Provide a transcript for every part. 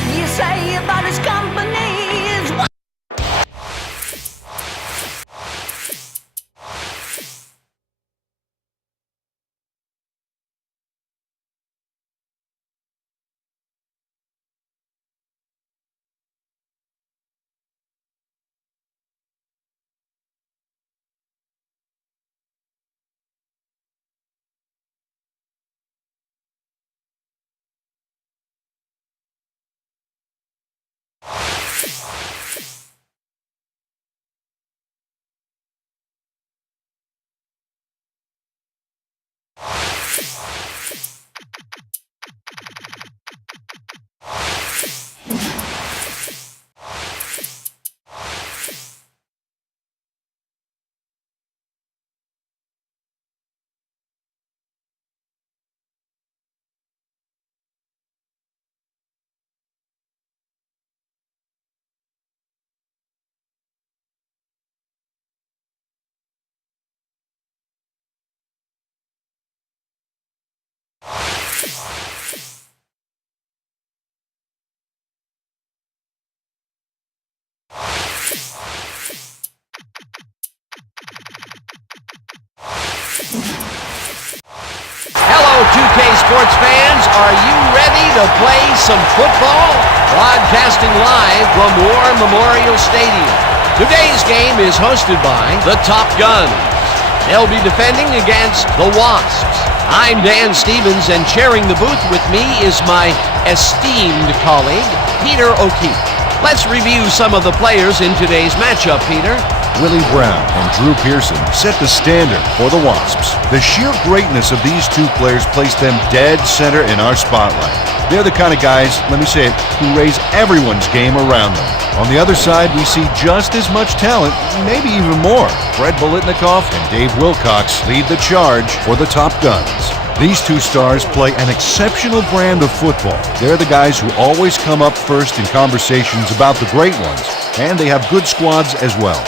What do you say about his company? Is what Hello, 2K sports fans. Are you ready to play some football? Broadcasting live from War Memorial Stadium. Today's game is hosted by the Top Guns. They'll be defending against the Wasps. I'm Dan Stevens, and sharing the booth with me is my esteemed colleague, Peter O'Keefe. Let's review some of the players in today's matchup, Peter. Willie Brown and Drew Pearson set the standard for the Wasps. The sheer greatness of these two players placed them dead center in our spotlight. They're the kind of guys, let me say it, who raise everyone's game around them. On the other side, we see just as much talent, maybe even more. Fred Bolitnikoff and Dave Wilcox lead the charge for the Top Guns. These two stars play an exceptional brand of football. They're the guys who always come up first in conversations about the great ones, and they have good squads as well.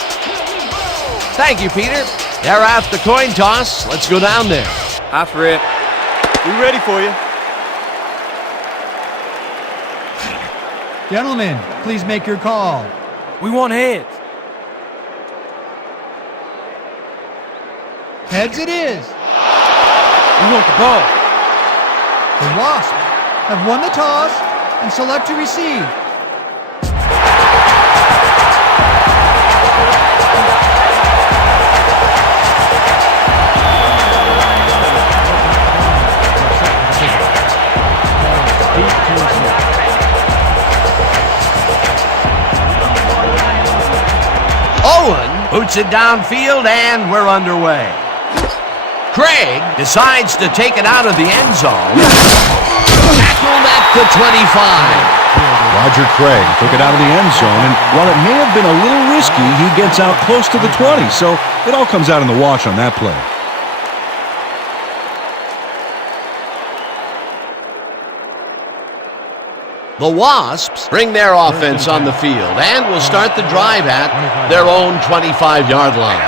Thank you, Peter. They're after the coin toss. Let's go down there. Hi, Fred. We ready for you. Gentlemen, please make your call. We want heads. Heads it is. We want the ball. The Wasps have won the toss and select to receive. Owen boots it downfield, and we're underway. Craig decides to take it out of the end zone. Tackled at the 25. Roger Craig took it out of the end zone, and while it may have been a little risky, he gets out close to the 20, so it all comes out in the wash on that play. The Wasps bring their offense on the field and will start the drive at their own 25-yard line.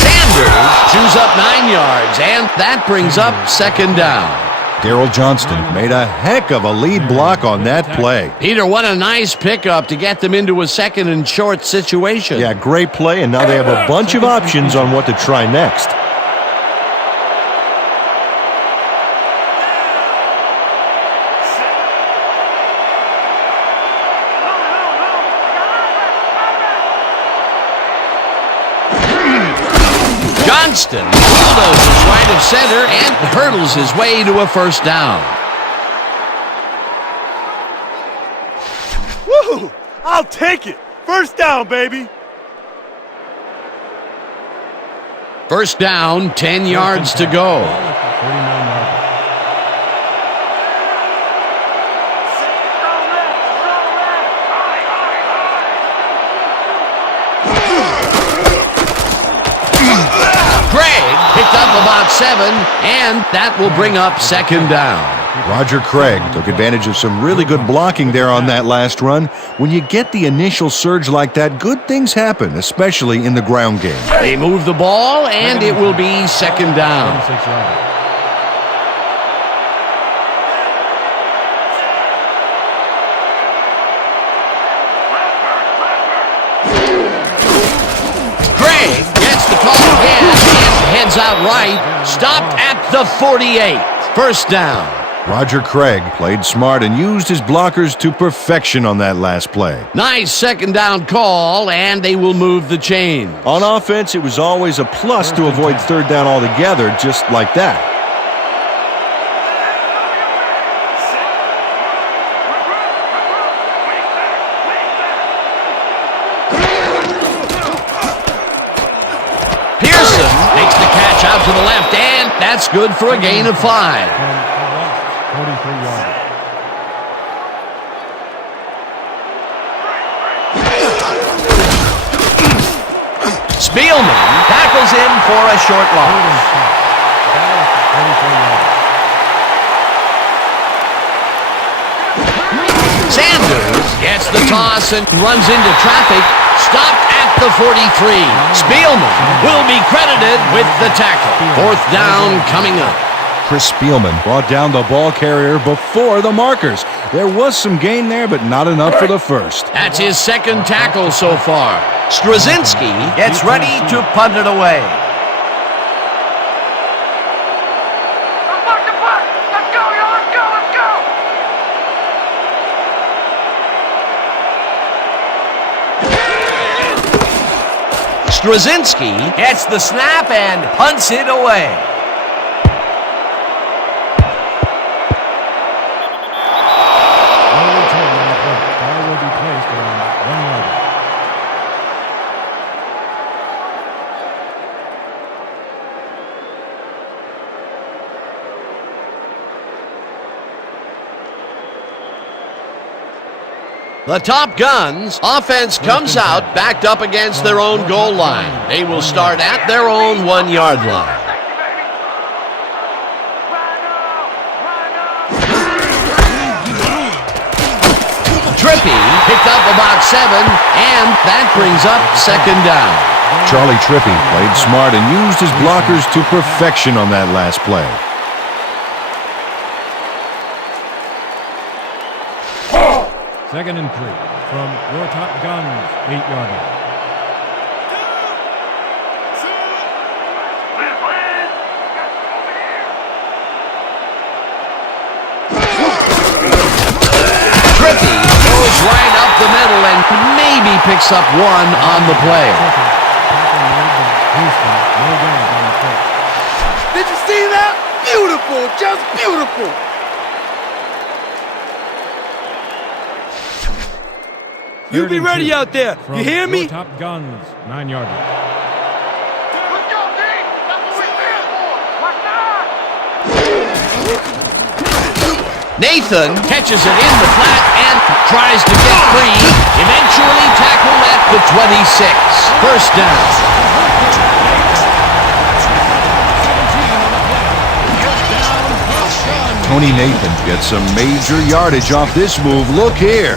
Sanders chews up 9 yards, and that brings up second down. Darryl Johnston made a heck of a lead block on that play. Peter, what a nice pickup to get them into a second and short situation. Yeah, great play, and now they have a bunch of options on what to try next. Johnston bulldozes right of center and hurdles his way to a first down. Woo! I'll take it. First down, baby. First down, 10 yards to go. Craig picked up about 7, and that will bring up second down. Roger Craig took advantage of some really good blocking there on that last run. When you get the initial surge like that, good things happen, especially in the ground game. They move the ball, and it will be second down. Craig gets the call again and heads out right. Stopped at the 48. First down. Roger Craig played smart and used his blockers to perfection on that last play. Nice second down call, and they will move the chain. On offense, it was always a plus to avoid third down altogether, just like that. Pearson makes the catch out to the left, and that's good for a gain of 5. 43 yards. Spielman tackles him for a short loss. Sanders gets the toss and runs into traffic. Stopped at the 43. Spielman will be credited with the tackle. Fourth down coming up. Chris Spielman brought down the ball carrier before the markers. There was some gain there, but not enough for the first. That's his second tackle so far. Straczynski gets ready to punt it away. Let's go, y'all. Let's go, let's go. Straczynski gets the snap and punts it away. The Top Guns offense comes out backed up against their own goal line. They will start at their own 1-yard line. Trippy picked up about 7, and that brings up second down. Charlie Trippy played smart and used his blockers to perfection on that last play. Second and 3 from your Top Guns, 8-yard line. Trippy goes right up the middle and maybe picks up 1 on the play. Did you see that? Beautiful, just beautiful. You be ready out there. You hear me? Top Guns, 9-yard line. Let's go, D. That's what we stand for. Watch out. Nathan catches it in the flat and tries to get free. Eventually tackled at the 26. First down. Tony Nathan gets some major yardage off this move. Look here.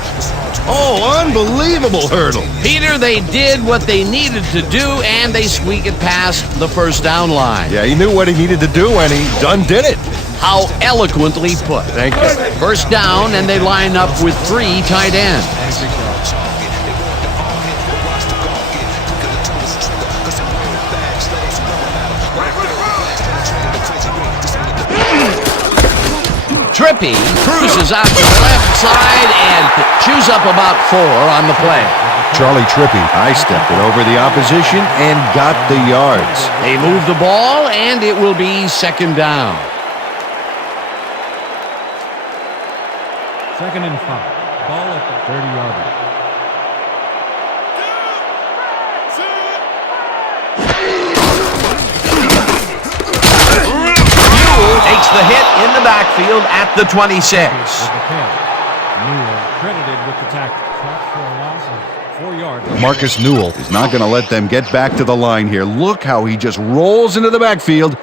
Oh, unbelievable hurdle. Peter, they did what they needed to do, and they squeak it past the first down line. Yeah, he knew what he needed to do, and he done did it. How eloquently put. Thank you. First down, and they line up with 3 tight ends. Trippy cruises out to the left side and chews up about 4 on the play. Charlie Trippy high-stepped it over the opposition and got the yards. They move the ball, and it will be second down. Second and 5. Ball at the 30-yard line. Takes the hit in the backfield at the 26. Newell credited with the tackle. For a loss of 4 yards. Marcus Newell is not going to let them get back to the line here. Look how he just rolls into the backfield.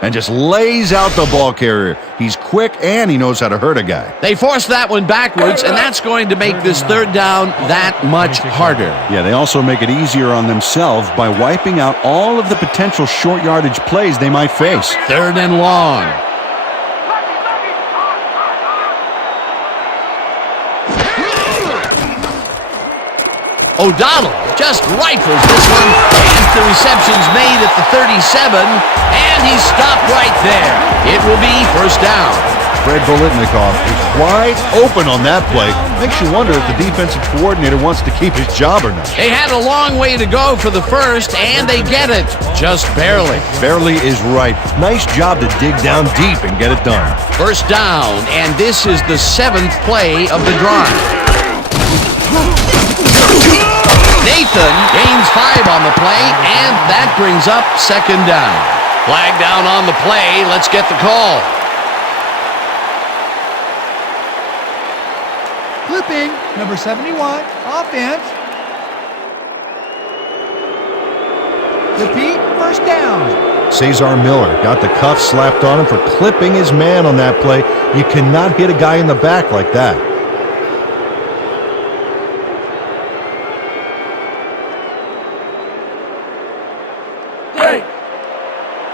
and just lays out the ball carrier. He's quick and he knows how to hurt a guy. They force that one backwards, and that's going to make this third down that much harder. Yeah, they also make it easier on themselves by wiping out all of the potential short yardage plays they might face. Third and long. O'Donnell just rifles this one, and the reception's made at the 37, and he's stopped right there. It will be first down. Fred Bolitnikoff is wide open on that play. Makes you wonder if the defensive coordinator wants to keep his job or not. They had a long way to go for the first, and they get it, just barely. Barely is right. Nice job to dig down deep and get it done. First down, and this is the 7th play of the drive. Nathan gains 5 on the play, and that brings up second down. Flag down on the play. Let's get the call. Flipping, number 71, offense. Repeat, first down. Cesar Miller got the cuff slapped on him for clipping his man on that play. You cannot hit a guy in the back like that.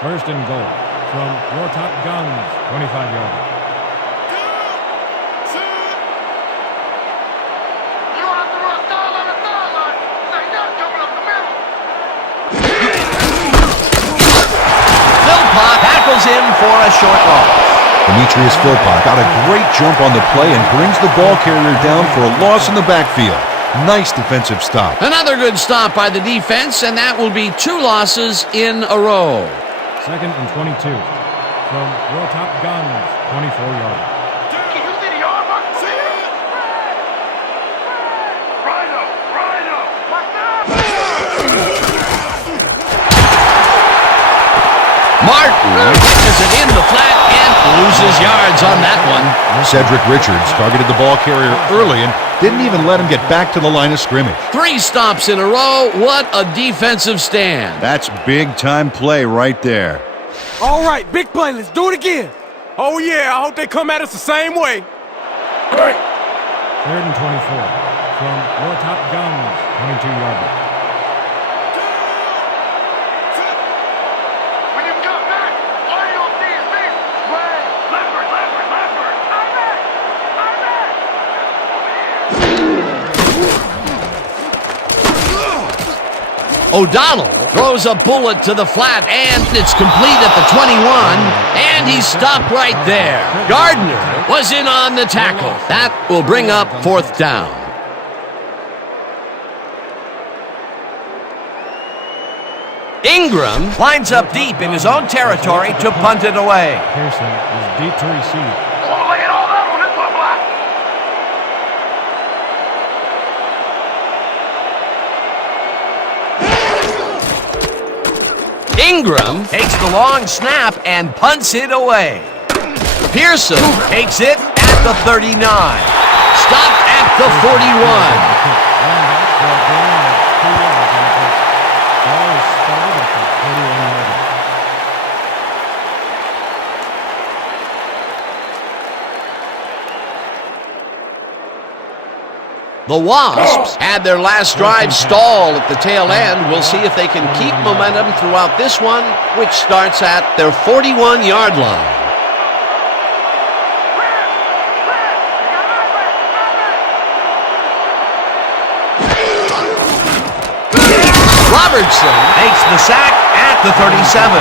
First and goal from your top guns, 25 yards. You don't have to run sideline to sideline. Say that coming up the middle. Philpott tackles him for a short loss. Demetrius Philpott got a great jump on the play and brings the ball carrier down for a loss in the backfield. Nice defensive stop. Another good stop by the defense, and that will be 2 losses in a row. Second and 22 from your top guns, 24 yards. Can you see the yard mark? See it? Rhino! Watch out! Martin catches it in the flat and loses yards on that one. Cedric Richards targeted the ball carrier early and didn't even let him get back to the line of scrimmage. 3 stops in a row. What a defensive stand. That's big-time play right there. All right, big play. Let's do it again. Oh, yeah. I hope they come at us the same way. Great. Third and 24 from your top guns, 22 yards. When you come back, all you don't see is me. Swag. Leopard. I'm back. O'Donnell throws a bullet to the flat, and it's complete at the 21, and he's stopped right there. Gardner was in on the tackle. That will bring up fourth down. Ingram lines up deep in his own territory to punt it away. Pearson is deep to receive. I want to lay it all out on this one block. Ingram takes the long snap and punts it away. Pearson takes it at the 39. Stopped at the 41. The Wasps had their last drive stall at the tail end. We'll see if they can keep momentum throughout this one, which starts at their 41-yard line. Robertson makes the sack at the 37.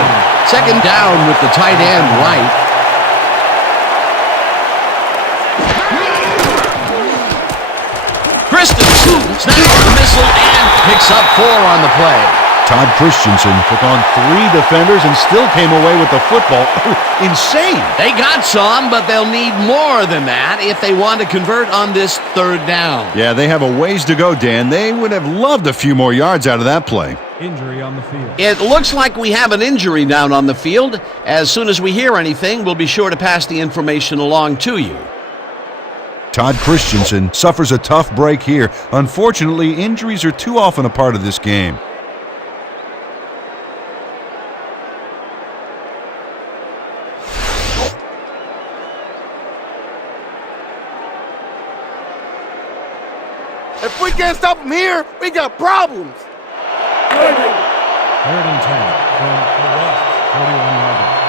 Second down with the tight end right. Christensen snaps the missile and picks up 4 on the play. Todd Christensen took on 3 defenders and still came away with the football. Insane! They got some, but they'll need more than that if they want to convert on this third down. Yeah, they have a ways to go, Dan. They would have loved a few more yards out of that play. Injury on the field. It looks like we have an injury down on the field. As soon as we hear anything, we'll be sure to pass the information along to you. Todd Christensen suffers a tough break here. Unfortunately, injuries are too often a part of this game. If we can't stop them here, we got problems. 3rd and 10 from the Wasps, 41-yard line.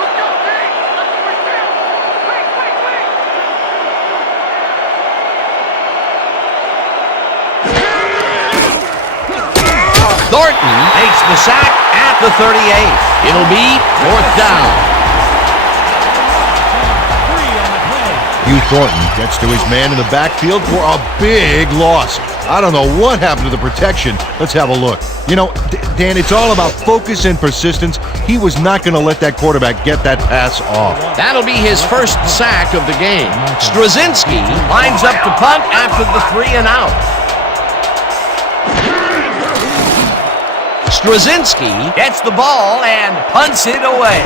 Let's go, D! That's what we said! Wait! Thornton makes the sack at the 38. It'll be 4th down. Hugh Thornton gets to his man in the backfield for a big loss. I don't know what happened to the protection. Let's have a look. You know, Dan, it's all about focus and persistence. He was not going to let that quarterback get that pass off. That'll be his first sack of the game. Straczynski lines up to punt after the 3 and out. Straczynski gets the ball and punts it away.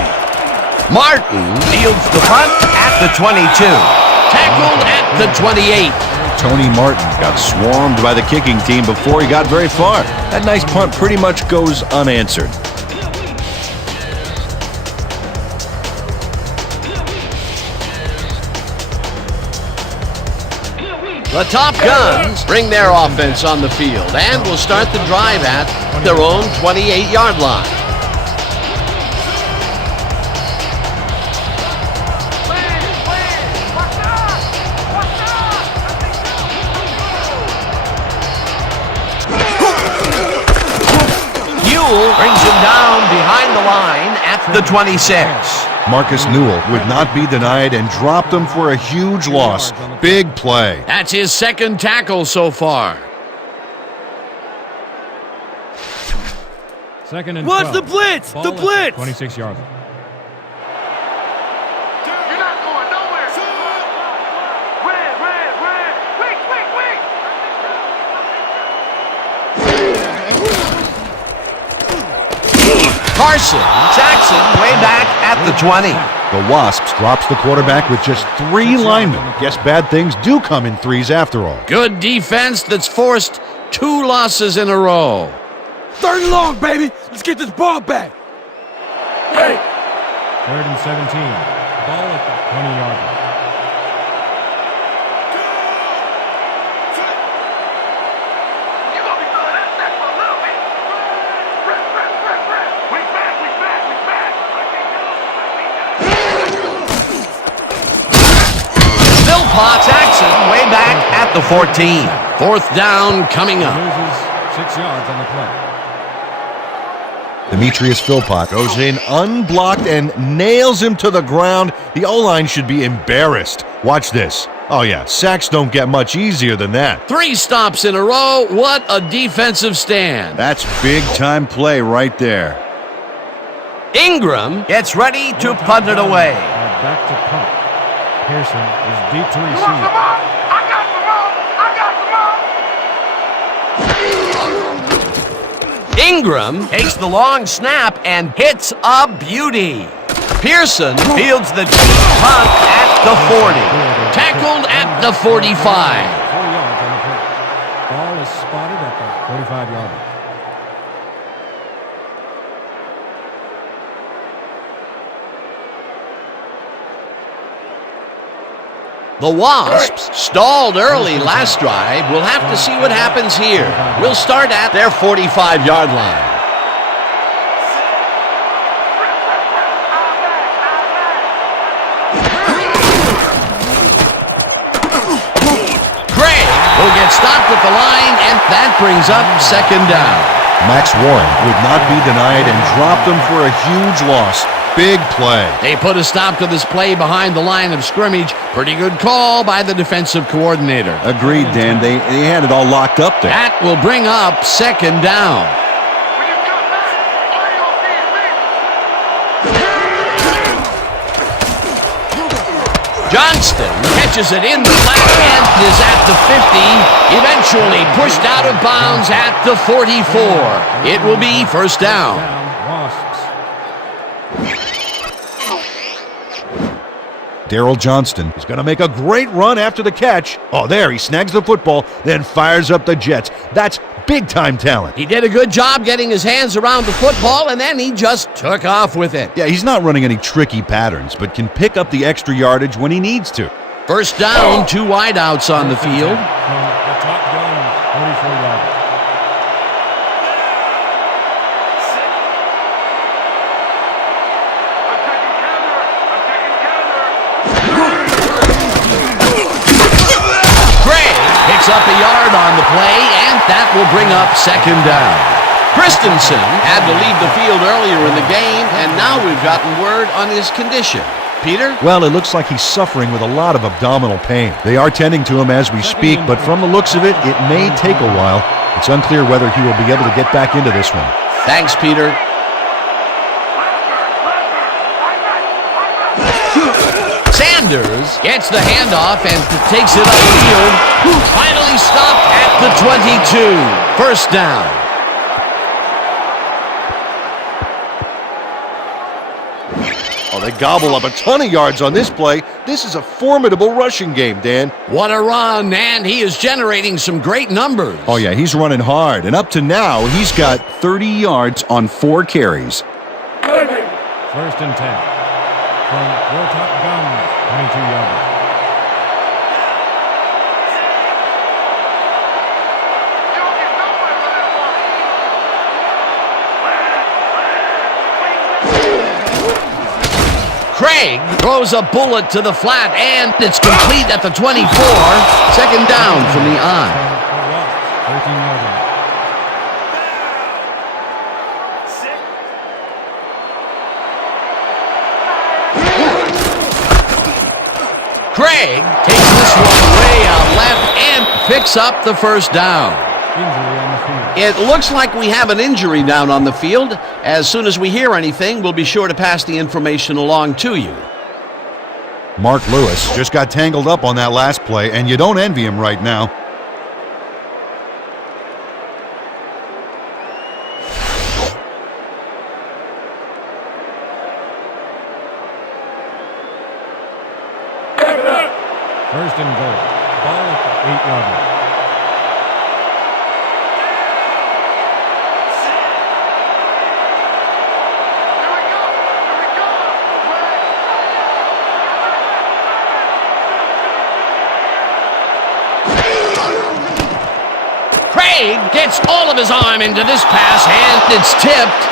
Martin fields the punt at the 22. Tackled at the 28. Tony Martin got swarmed by the kicking team before he got very far. That nice punt pretty much goes unanswered. The Top Guns bring their offense on the field and will start the drive at their own 28-yard line. Brings him down behind the line at the 26. Marcus Newell would not be denied and dropped him for a huge loss. Big play. That's his 2nd tackle so far. 2nd and 12. What's the blitz? Ball The at blitz! 26-yard line. You're not going nowhere! Red! Wait! Carson sacks him way back at the 20. The Wasps drops the quarterback with just 3 linemen. Guess bad things do come in threes after all. Good defense that's forced 2 losses in a row. 3rd and long, baby. Let's get this ball back. Hey! 3rd and 17. Ball at the 20-yard line. You're gonna be feeling that sack for a little bit! Rep! We back! Philpott sacks him way back at the 14. 4th down coming up. Loses 6 yards on the play. Demetrius Philpott goes in unblocked and nails him to the ground. The O-line should be embarrassed. Watch this. Oh yeah, sacks don't get much easier than that. 3 stops in a row. What a defensive stand. That's big-time play right there. Ingram gets ready to punt it away. Back to punt. Pearson is deep to You want receive. some more? I got some more! Ingram takes the long snap and hits a beauty. Pearson fields the deep punt at the 40. Tackled at the 45. 4 yards on the play. Ball is spotted at the 45-yard line. The Wasps stalled early last drive. We'll have to see what happens here. We'll start at their 45-yard line. Gray will get stopped at the line, and that brings up 2nd down. Max Warren would not be denied and dropped him for a huge loss. Big play. They put a stop to this play behind the line of scrimmage. Pretty good call by the defensive coordinator. Agreed, Dan. They had it all locked up there. That will bring up 2nd down. When you come back, all you'll see is me! Johnston catches it in the flat and is at the 50, eventually pushed out of bounds at the 44. It will be 1st down. Wasps. Daryl Johnston is going to make a great run after the catch. Oh, there, he snags the football, then fires up the Jets. That's big-time talent. He did a good job getting his hands around the football, and then he just took off with it. Yeah, he's not running any tricky patterns, but can pick up the extra yardage when he needs to. First down, 2 wideouts on the field. From the top gun, 44-yarder. Picks up a yard on the play, and that will bring up second down. Christensen had to leave the field earlier in the game, and now we've gotten word on his condition. Peter? Well, it looks like he's suffering with a lot of abdominal pain. They are tending to him as we speak, but from the looks of it, it may take a while. It's unclear whether he will be able to get back into this one. Thanks, Peter. Sanders gets the handoff and takes it upfield. Finally stopped at the 22. First down. Oh, they gobble up a ton of yards on this play. This is a formidable rushing game, Dan. What a run, and he is generating some great numbers. Oh, yeah, he's running hard, and up to now, he's got 30 yards on 4 carries. First and 10. From your top gun, 22-yarder. Craig throws a bullet to the flat, and it's complete at the 24. Second down from the eye. 13-yarder. Craig takes this one way out left and picks up the first down. Injury on the field. It looks like we have an injury down on the field. As soon as we hear anything, we'll be sure to pass the information along to you. Mark Lewis just got tangled up on that last play, and you don't envy him right now. First and goal. Ball at the 8-yard line. Craig gets all of his arm into this pass, and it's tipped.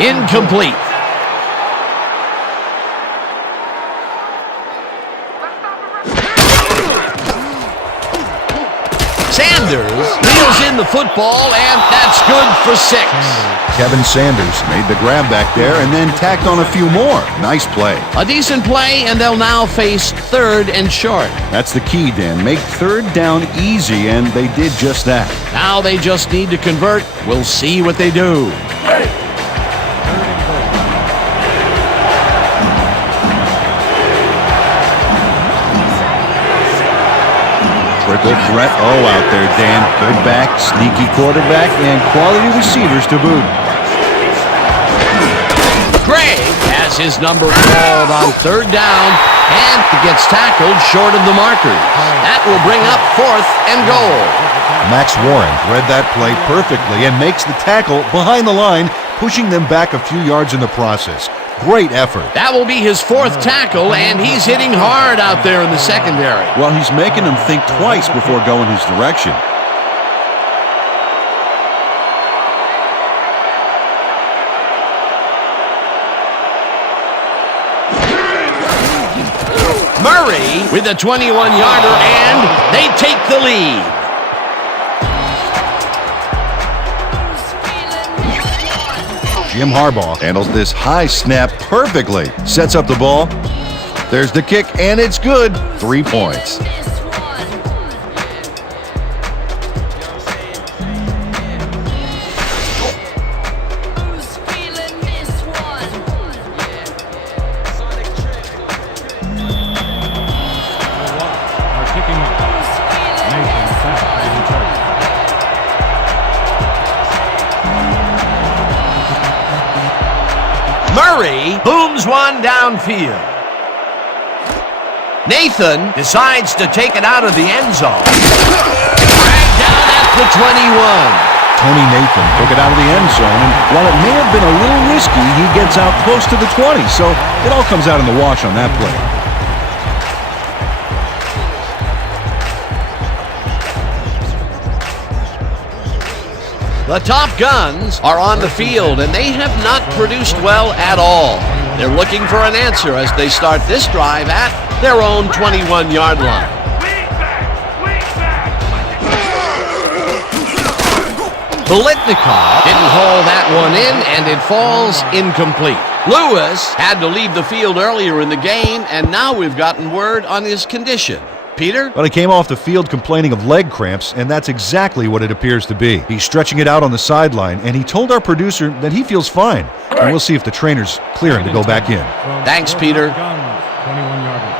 Incomplete. Sanders reels in the football, and that's good for 6. Kevin Sanders made the grab back there and then tacked on a few more. Nice play. A decent play, and they'll now face 3rd and short. That's the key, Dan. Make 3rd down easy, and they did just that. Now they just need to convert. We'll see what they do. Triple threat. Oh, out there, Dan. Good back, sneaky quarterback, and quality receivers to boot. Craig has his number called on 3rd down, and he gets tackled short of the markers. That will bring up 4th and goal. Max Warren read that play perfectly and makes the tackle behind the line, pushing them back a few yards in the process. Great effort. That will be his 4th tackle, and he's hitting hard out there in the secondary. Well, he's making them think twice before going his direction. Murray with a 21-yarder, and they take the lead. Jim Harbaugh handles this high snap perfectly. Sets up the ball. There's the kick, and it's good. 3 points. Murray booms one downfield. Nathan decides to take it out of the end zone. Dragged down at the 21. Tony Nathan took it out of the end zone, and while it may have been a little risky, he gets out close to the 20, so it all comes out in the wash on that play. The Top Guns are on the field, and they have not produced well at all. They're looking for an answer as they start this drive at their own 21-yard line. Bolitnikov didn't haul that one in, and it falls incomplete. Lewis had to leave the field earlier in the game, and now we've gotten word on his condition. Peter? Well, he came off the field complaining of leg cramps, and that's exactly what it appears to be. He's stretching it out on the sideline, and he told our producer that he feels fine. And we'll see if the trainer's clear him to go back in. Thanks, Peter. 21-yarder.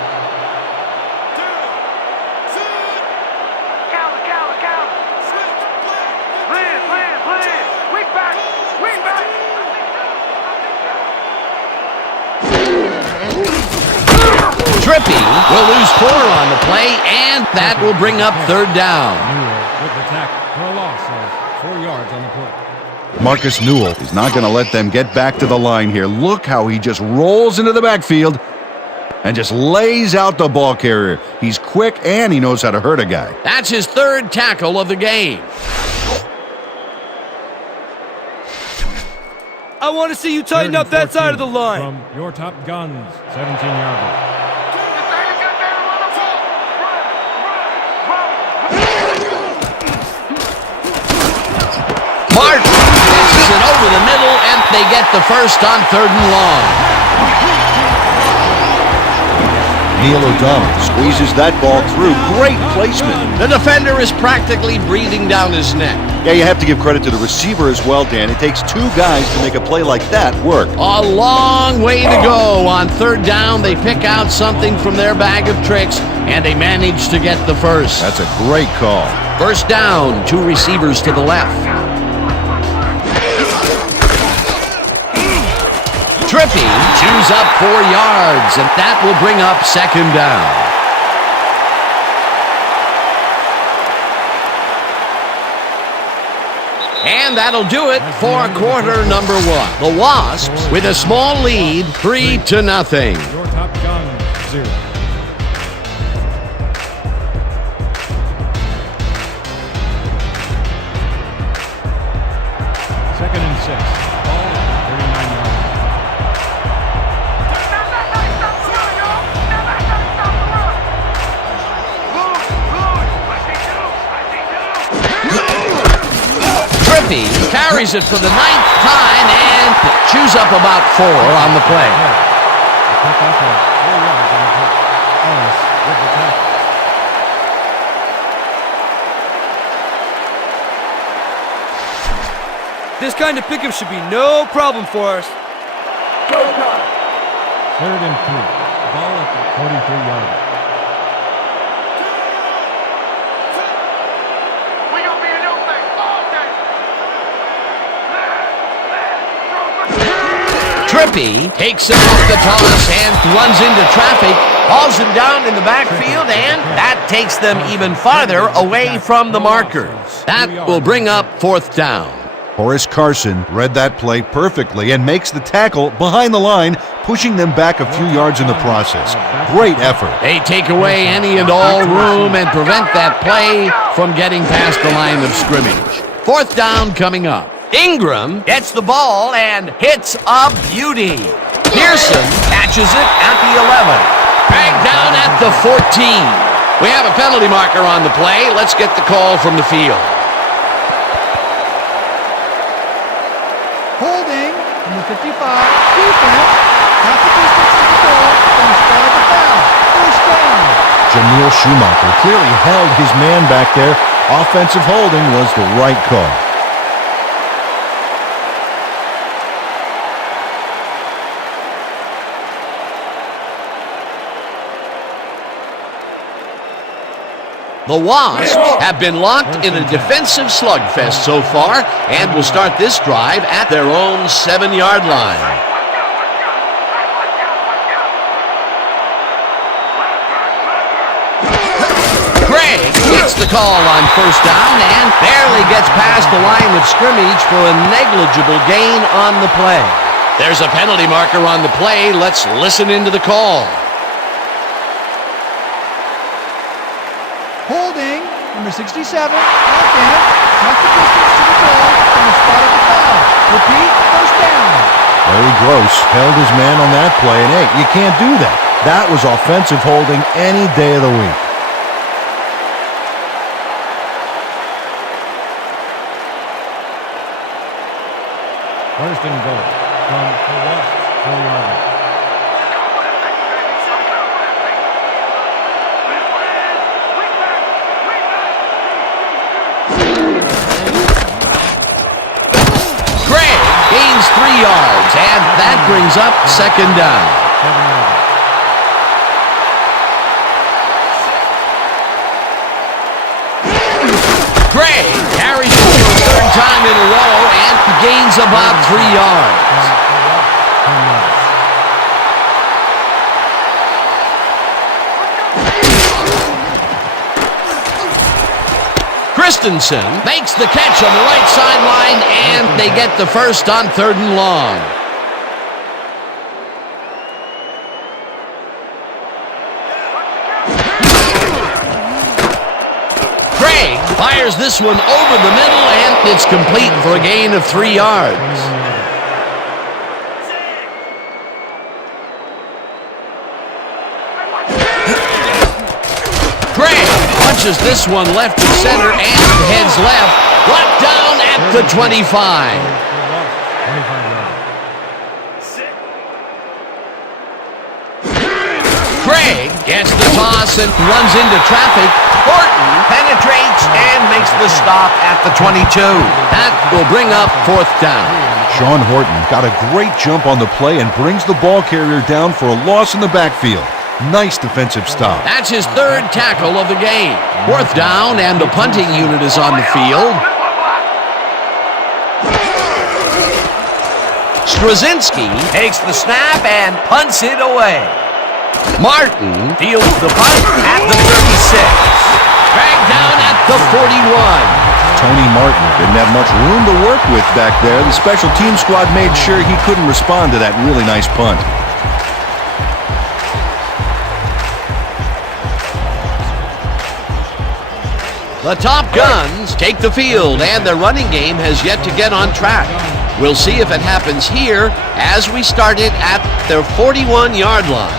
Trippy will lose 4 on the play, and that will bring up 3rd down. With the tackle for a loss of 4 yards on the play. Marcus Newell is not going to let them get back to the line here. Look how he just rolls into the backfield and just lays out the ball carrier. He's quick, and he knows how to hurt a guy. That's his 3rd tackle of the game. I want to see you tighten up that side of the line. From your Top Guns, 17-yarder. Martin passes it over the middle, and they get the first on 3rd and long. Neil O'Donnell squeezes that ball through. Great placement. The defender is practically breathing down his neck. Yeah, you have to give credit to the receiver as well, Dan. It takes 2 guys to make a play like that work. A long way to go. On 3rd down, they pick out something from their bag of tricks, and they manage to get the first. That's a great call. 1st down, 2 receivers to the left. Trippy chews up 4 yards, and that will bring up 2nd down. And that'll do it for quarter number 1. The Wasps with a small lead, 3-0. Your Top Gun, 0. Second and 6. Ball, 39 yards. Trippy carries it for the 9th time and chews up about 4 on the play. Pick up 4 yards on the play. Ellis with the tackle. This kind of pickup should be no problem for us. 3rd and 3. Ball at the 43-yarder. Trippy takes it off the toss and runs into traffic, hauls him down in the backfield, and that takes them even farther away from the markers. That will bring up 4th down. Horace Carson read that play perfectly and makes the tackle behind the line, pushing them back a few yards in the process. Great effort. They take away any and all room and prevent that play from getting past the line of scrimmage. 4th down coming up. Ingram gets the ball and hits a beauty. Pearson catches it at the 11. Dragged down at the 14. We have a penalty marker on the play. Let's get the call from the field. Holding in the 55. Defense. Half the distance to the goal. And start the foul. 1st down. Jamil Schumacher clearly held his man back there. Offensive holding was the right call. The Wasps have been locked in a defensive slugfest so far and will start this drive at their own 7-yard line. Gregg gets the call on 1st down and barely finally gets past the line of scrimmage for a negligible gain on the play. There's a penalty marker on the play. Let's listen into the call. Holding, number 67, half in, half the distance to the goal from the spot of the foul. Repeat, first down. Larry Gross held his man on that play, and hey, you can't do that. That was offensive holding any day of the week. First and goal from the Wasps, 4-yard line. Craig gains 3 yards, and that brings up second down. 7-yard. Craig carries it for a third time in a row and gains about 3 yards. Christensen makes the catch on the right sideline, and they get the first on 3rd and long. Craig fires this one over the middle, and it's complete for a gain of 3 yards. Craig punches this one left to center and heads left. Brought down at the 25. Craig gets the toss and runs into traffic. Horton penetrates and makes the stop at the 22. That will bring up 4th down. Sean Horton got a great jump on the play and brings the ball carrier down for a loss in the backfield. Nice defensive stop. That's his 3rd tackle of the game. 4th down, and the punting unit is on the field. Straczynski takes the snap and punts it away. Martin fields the punt at the 36. Dragged down at the 41. Tony Martin didn't have much room to work with back there. The special team squad made sure he couldn't respond to that really nice punt. The Top Guns take the field, and their running game has yet to get on track. We'll see if it happens here as we start it at their 41-yard line.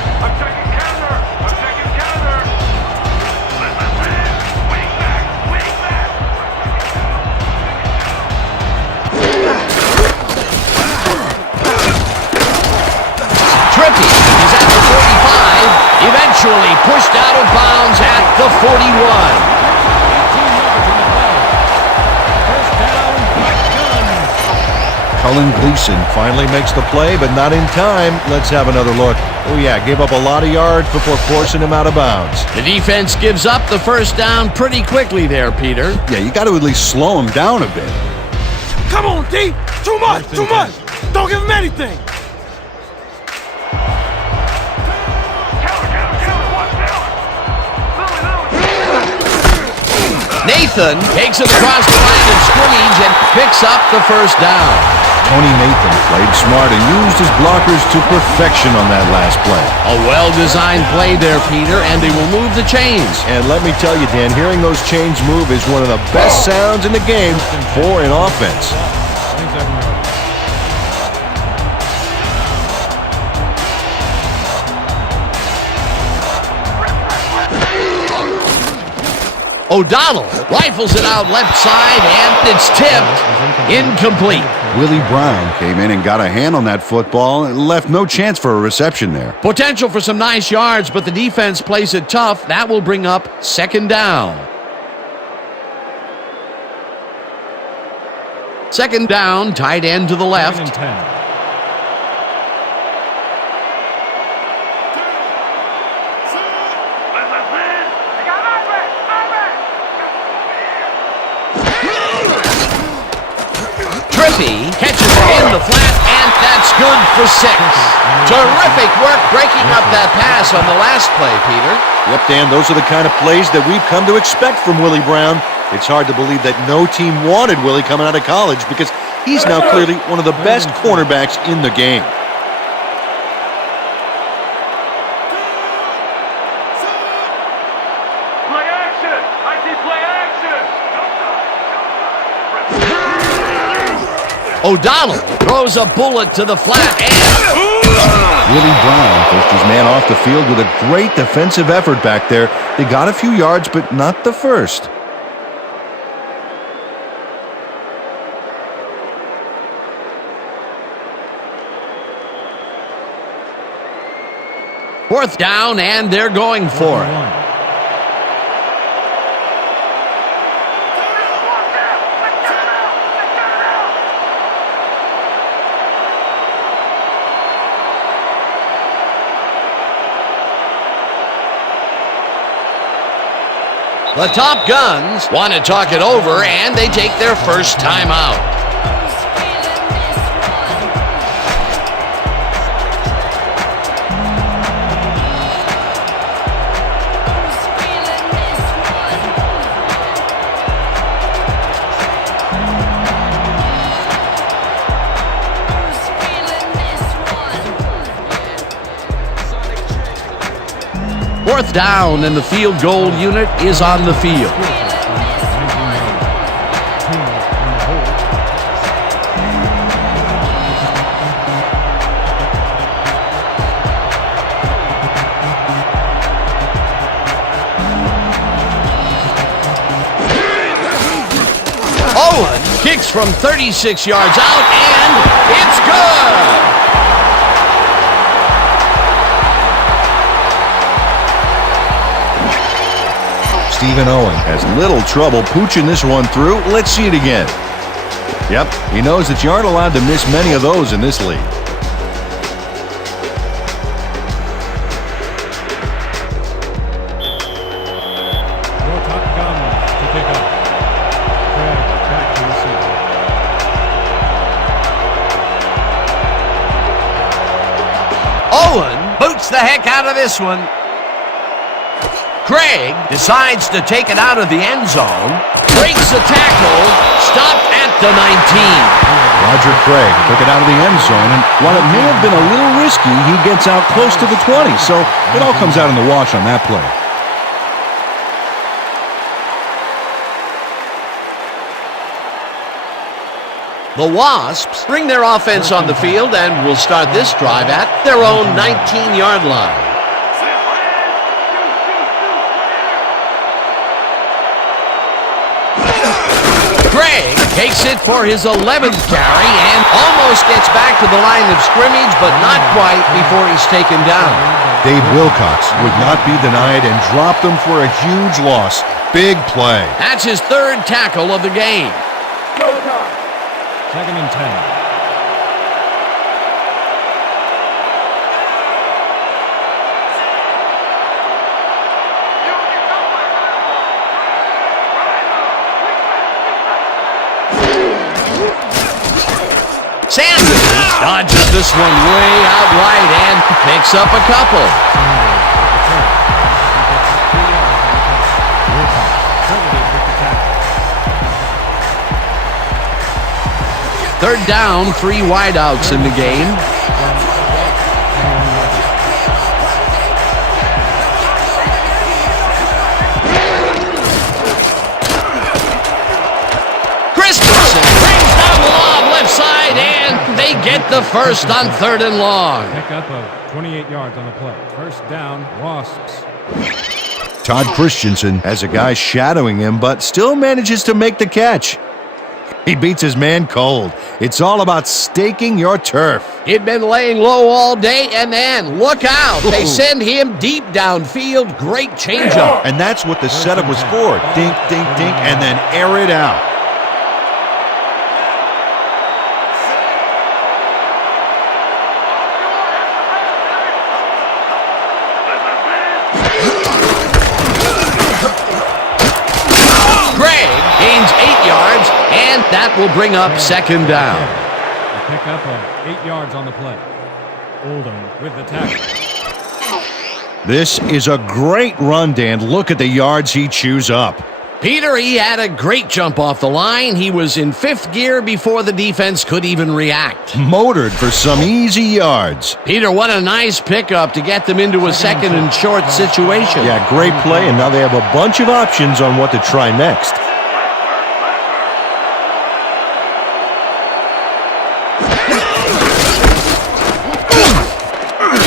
Trippy is at the 45, eventually pushed out of bounds at the 41. Cullen Gleason finally makes the play, but not in time. Let's have another look. Oh yeah, gave up a lot of yards before forcing him out of bounds. The defense gives up the first down pretty quickly there, Peter. Yeah, you got to at least slow him down a bit. Come on, D. Too much, too much. Don't give him anything. Nathan takes it across the line of scrimmage and picks up the first down. Tony Nathan played smart and used his blockers to perfection on that last play. A well-designed play there, Peter, and they will move the chains. And let me tell you, Dan, hearing those chains move is one of the best sounds in the game for an offense. O'Donnell rifles it out left side, and it's tipped. Incomplete. Willie Brown came in and got a hand on that football and left no chance for a reception there. Potential for some nice yards, but the defense plays it tough. That will bring up 2nd down. 2nd down, tight end to the left. 2nd and 10. Trippy catches it in the flat, and that's good for 6. Terrific work breaking up that pass on the last play, Peter. Yep, Dan, those are the kind of plays that we've come to expect from Willie Brown. It's hard to believe that no team wanted Willie coming out of college because he's now clearly one of the best cornerbacks in the game. Play action! I see play action! O'Donnell throws a bullet to the flat and... Willie Brown pushed his man off the field with a great defensive effort back there. They got a few yards, but not the first. Fourth down, and they're going for it. The Top Guns want to talk it over, and they take their first time out. Fourth down, and the field goal unit is on the field. Owen kicks from 36 yards out, and it's good! Stephen Owen has little trouble pooching this one through. Let's see it again. Yep, he knows that you aren't allowed to miss many of those in this league. Your Top Guns to pick up. Craig back to receive. Owen boots the heck out of this one. Craig decides to take it out of the end zone, breaks the tackle, stopped at the 19. Roger Craig took it out of the end zone, and while it may have been a little risky, he gets out close to the 20, so it all comes out in the wash on that play. The Wasps bring their offense on the field and will start this drive at their own 19-yard line. Craig takes it for his 11th carry and almost gets back to the line of scrimmage, but not quite before he's taken down. Dave Wilcox would not be denied and dropped them for a huge loss. Big play. That's his third tackle of the game. Second and 10. Sanders dodges this one way out wide and picks up a couple. Third down, 3 wideouts in the game. Christensen brings down the lob left side, and they get the first on 3rd and long. Pick up of 28 yards on the play. First down, Wasps. Todd Christensen has a guy shadowing him, but still manages to make the catch. He beats his man cold. It's all about staking your turf. He'd been laying low all day, and then, look out, they send him deep downfield. Great changeup. And that's what the setup was for. Dink, dink, dink, and then air it out. Craig gains 8 yards, and that will bring up 2nd down. A pick up of 8 yards on the play. Oldham with the tackle. This is a great run, Dan. Look at the yards he chews up. Peter, he had a great jump off the line. He was in 5th gear before the defense could even react. Motored for some easy yards. Peter, what a nice pickup to get them into a second and short situation. Yeah, great play, and now they have a bunch of options on what to try next.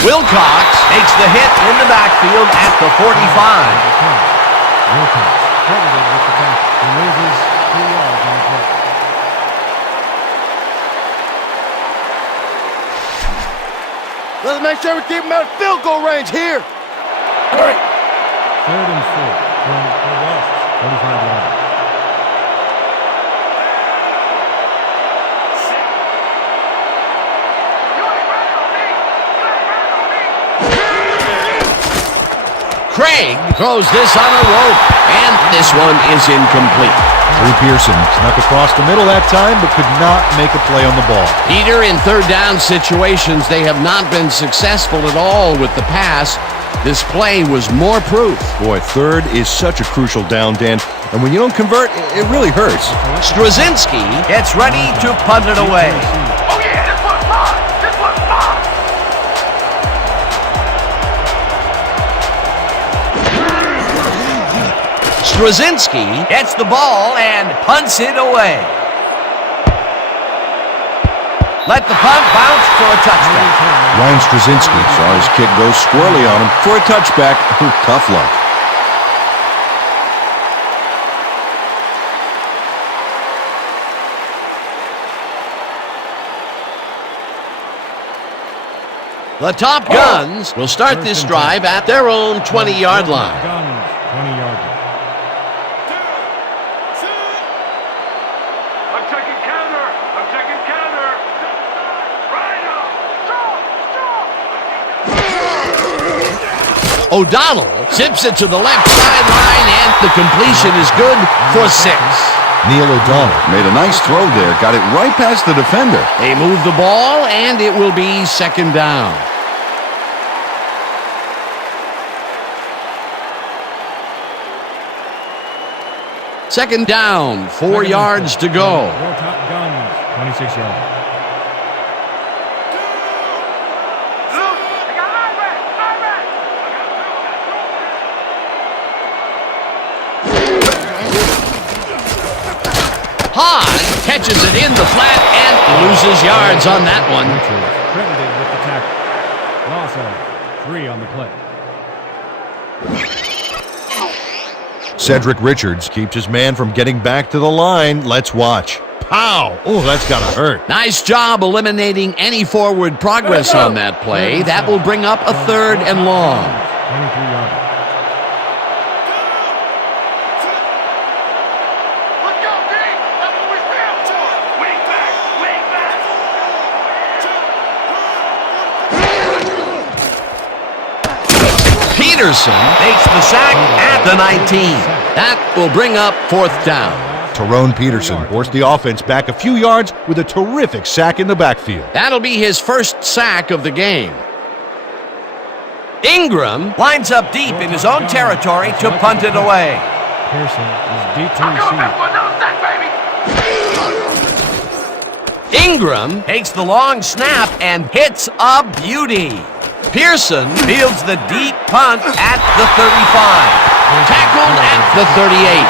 Wilcox takes the hit in the backfield at the 45. Wilcox credited with the tackle. He loses 3 yards on the play. Let's make sure we keep him out of field goal range here. 3rd and 4 from the Wasps, 45-yard. Craig throws this on a rope, and this one is incomplete. Drew Pearson snuck across the middle that time, but could not make a play on the ball. Peter, in 3rd down situations, they have not been successful at all with the pass. This play was more proof. Boy, 3rd is such a crucial down, Dan, and when you don't convert, it really hurts. Straczynski gets ready to punt it away. Oh yeah, this one's mine. This one's mine. Straczynski gets the ball and punts it away. Let the punt bounce for a touchback. Ryan Straczynski saw his kick go squirrely on him for a touchback. Tough luck. The Top Guns will start this drive at their own 20-yard line. Guns, 20-yard line. I'm taking counter. I'm taking counter. Rhino. Stop. O'Donnell zips it to the left sideline, and the completion is good for 6. Neil O'Donnell made a nice throw there. Got it right past the defender. They move the ball, and it will be 2nd down. Second down, 4 yards to go. Your Top Guns, 26-yard. Hahn catches it in the flat and loses yards on that one. Richards credited with the tackle. Loss of 3 on the play. Cedric Richards keeps his man from getting back to the line. Let's watch. Pow! Oh, that's got to hurt. Nice job eliminating any forward progress on that play. That will bring up a 3rd and long. 23-yard. Let's go, D. That's what we're built for. Wing back. Wing back. Peterson makes the sack at the 19. That will bring up 4th down. Tyrone Peterson forced the offense back a few yards with a terrific sack in the backfield. That'll be his first sack of the game. Ingram lines up deep in his own territory to punt it away. Pearson is deep to I'm coming back receive. for another sack, baby. Ingram takes the long snap and hits a beauty. Pearson fields the deep punt at the 35. Tackled at the 38.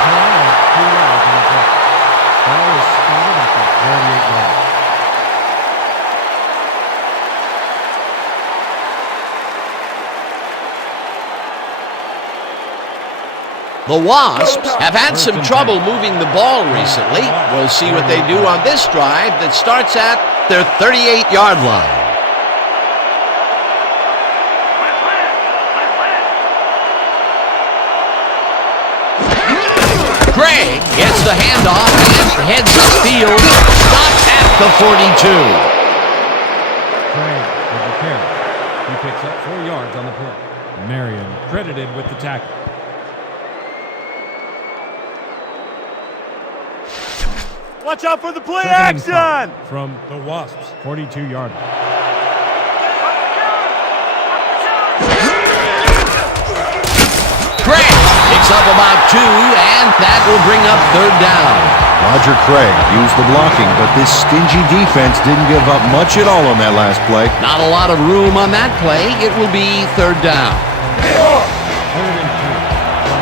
The Wasps have had some trouble moving the ball recently. We'll see what they do on this drive that starts at their 38-yard line. Craig gets the handoff and heads upfield. Stopped at the 42. Craig with the carry. He picks up 4 yards on the play. Marion credited with the tackle. Watch out for the play 2nd and action. 5 from the Wasps, 42-yard line. Craig picks up about 2, and that will bring up 3rd down. Roger Craig used the blocking, but this stingy defense didn't give up much at all on that last play. Not a lot of room on that play. It will be 3rd down. 3rd and 2 from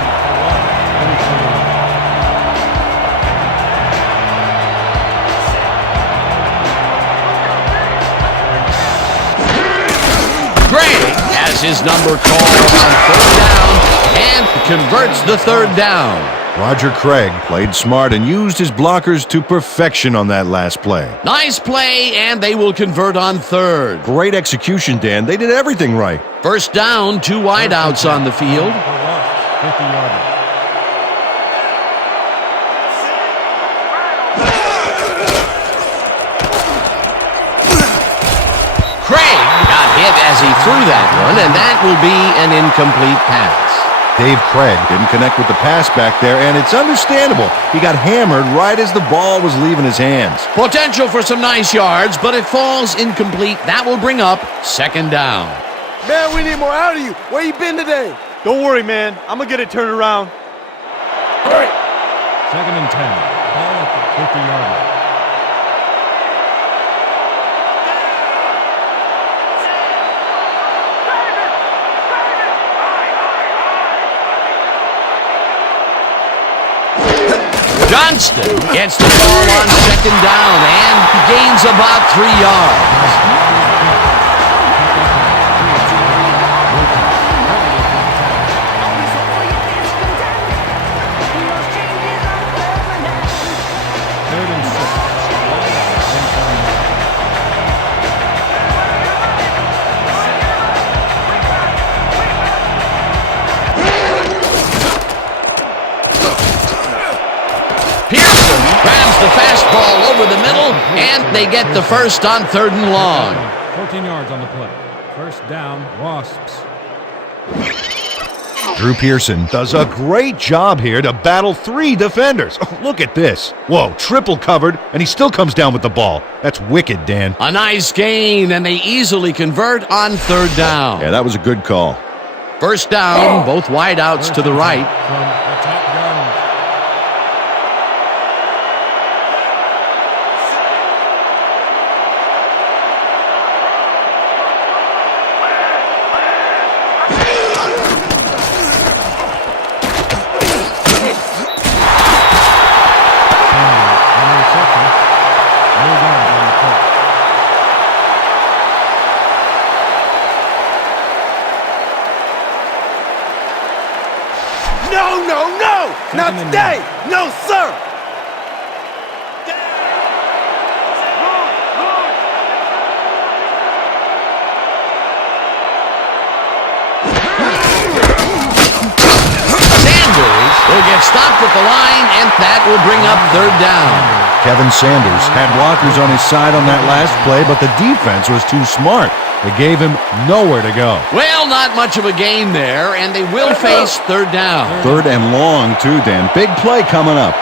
Gray has his number called on 3rd down and converts the 3rd down. Roger Craig played smart and used his blockers to perfection on that last play. Nice play, and they will convert on 3rd. Great execution, Dan. They did everything right. 1st down, 2 wideouts on the field. the Wasps, 50-yarder. Craig got hit as he threw that one, and that will be an incomplete pass. Dave Craig didn't connect with the pass back there, and it's understandable. He got hammered right as the ball was leaving his hands. Potential for some nice yards, but it falls incomplete. That will bring up 2nd down. Man, we need more out of you. Where you been today? Don't worry, man. I'm going to get it turned around. 2nd and 10. Ball at the 50-yarder. Johnston gets the ball on 2nd down and gains about 3 yards. Pearson grabs the fastball over the middle, and they get the 1st on 3rd and long. 14 yards on the play. 1st down, Wasps. Drew Pearson does a great job here to battle 3 defenders. Oh, look at this. Whoa, triple covered, and he still comes down with the ball. That's wicked, Dan. A nice gain, and they easily convert on 3rd down. Yeah, that was a good call. 1st down, both wideouts to the right. From the top gun. No! Not today! No, sir! Sanders will get stopped at the line, and that will bring up 3rd down. Kevin Sanders had blockers on his side on that last play, but the defense was too smart. They gave him nowhere to go. Well, not much of a gain there, and they will face 3rd down. 3rd and long, too, Dan. Big play coming up.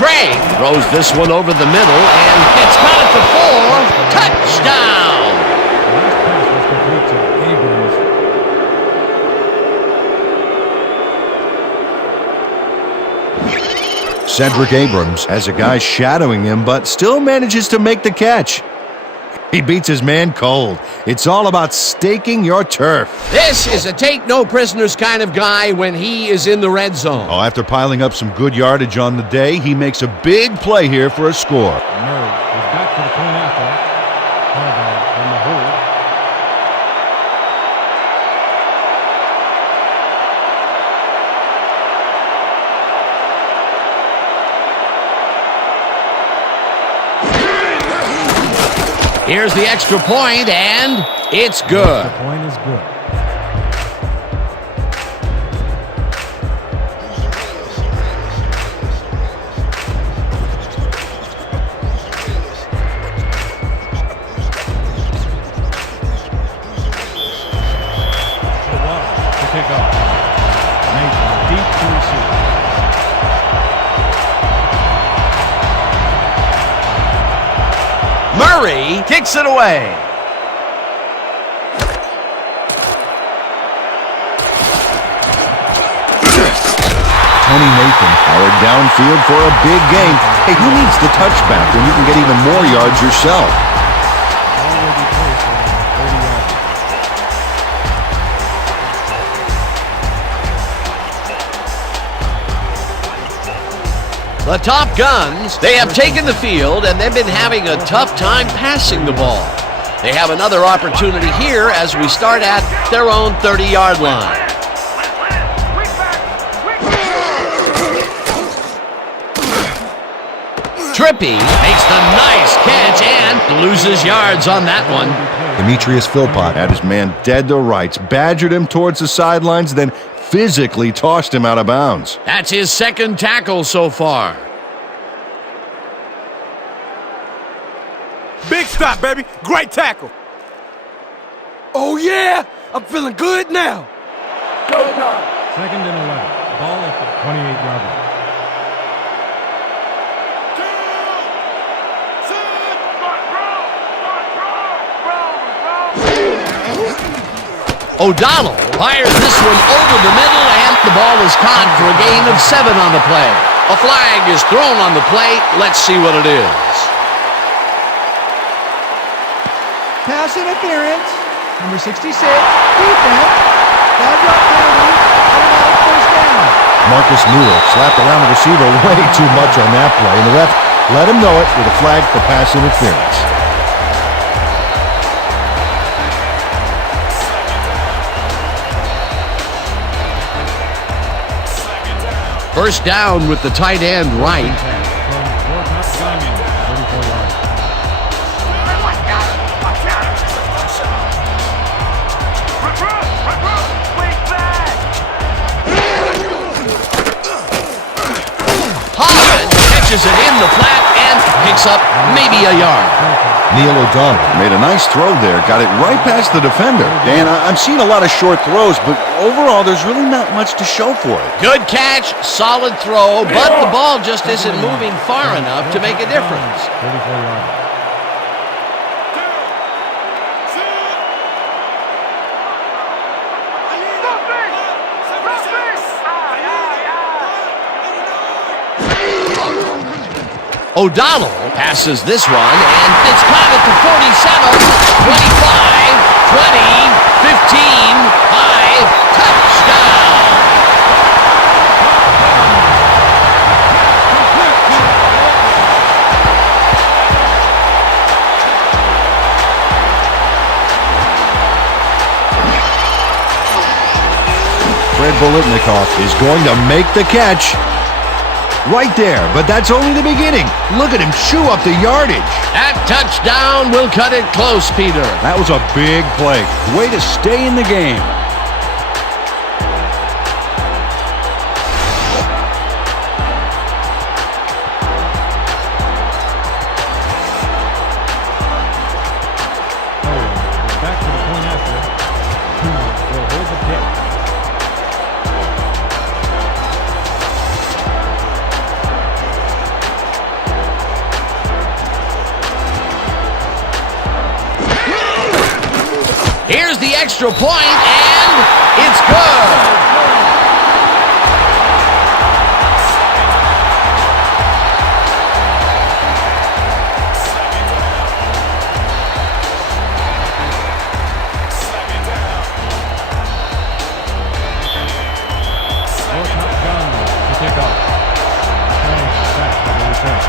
Craig throws this one over the middle, and it's got it to 4. Touchdown! The last pass was complete to Abrams. Cedric Abrams has a guy shadowing him, but still manages to make the catch. He beats his man cold. It's all about staking your turf. This is a take-no-prisoners kind of guy when he is in the red zone. Oh, after piling up some good yardage on the day, he makes a big play here for a score. Murray is back for the point after. Harbaugh on the hold. Here's the extra point, and it's good. The point is good. To kick off. Nathan deep to receive. Murray kicks it away. Tony Nathan powered downfield for a big gain. Hey, who needs the touchback when you can get even more yards yourself? Already placed around 30 yards. The Top Guns, they have taken the field, and they've been having a tough time passing the ball. They have another opportunity here as we start at their own 30-yard line. Trippy makes the nice catch and loses yards on that one. Demetrius Philpott had his man dead to rights, badgered him towards the sidelines, then physically tossed him out of bounds. That's his second tackle so far. Big stop, baby. Great tackle. Oh, yeah. I'm feeling good now. Second and 11. Ball at the 28-yard line. O'Donnell fires this one over the middle, and the ball is caught for a gain of 7 on the play. A flag is thrown on the play. Let's see what it is. Pass interference. Number 66. Defense. 5-yard penalty. Automatic first down. Marcus Newell slapped around the receiver way too much on that play, and the ref let him know it with a flag for pass interference. First down with the tight end right. Holland catches it in the flat and picks up maybe a yard. Neil O'Donnell made a nice throw there, got it right past the defender. Dan, I'm seeing a lot of short throws, but overall there's really not much to show for it. Good catch, solid throw, but the ball just isn't moving far enough to make a difference. 34 yards. O'Donnell passes this one, and it's caught at the 47, 25, 20, 15, 5, touchdown! Fred Bolitnikoff is going to make the catch. Right there, but that's only the beginning. Look at him chew up the yardage. That touchdown will cut it close, Peter. That was a big play. Way to stay in the game. Back to the point after. Will hold the kick. Here's the extra point, and it's good. To kick off. Back for the return.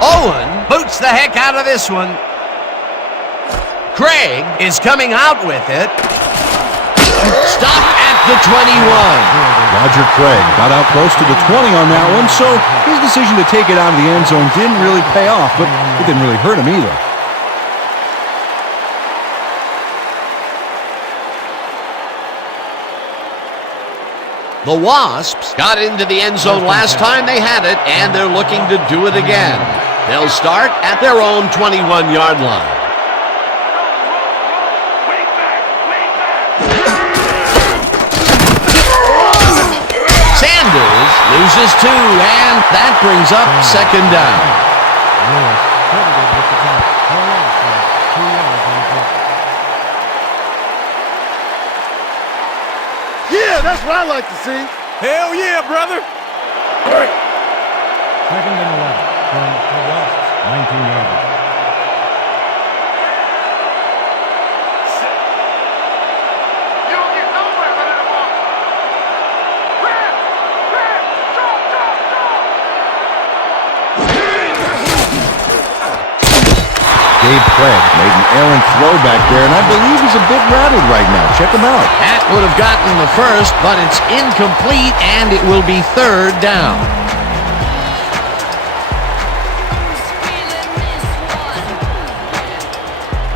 Owen boots the heck out of this one. Craig is coming out with it. Stop at the 21. Roger Craig got out close to the 20 on that one, so his decision to take it out of the end zone didn't really pay off, but it didn't really hurt him either. The Wasps got into the end zone last time they had it, and they're looking to do it again. They'll start at their own 21-yard line. Sanders Loses 2, and that brings up second down. Lewis credited with the tackle. For a loss of 2 yards on the play. Yeah, that's what I like to see. Hell yeah, brother. Second and 11 from the Wasps. 19-yarder. You don't get nowhere running the ball. Grab! Grab! Drop! Drop! Drop! Dave Clegg made an errant throw back there, and I believe he's a bit rattled right now. Check him out. That would have gotten the first, but it's incomplete, and it will be third down.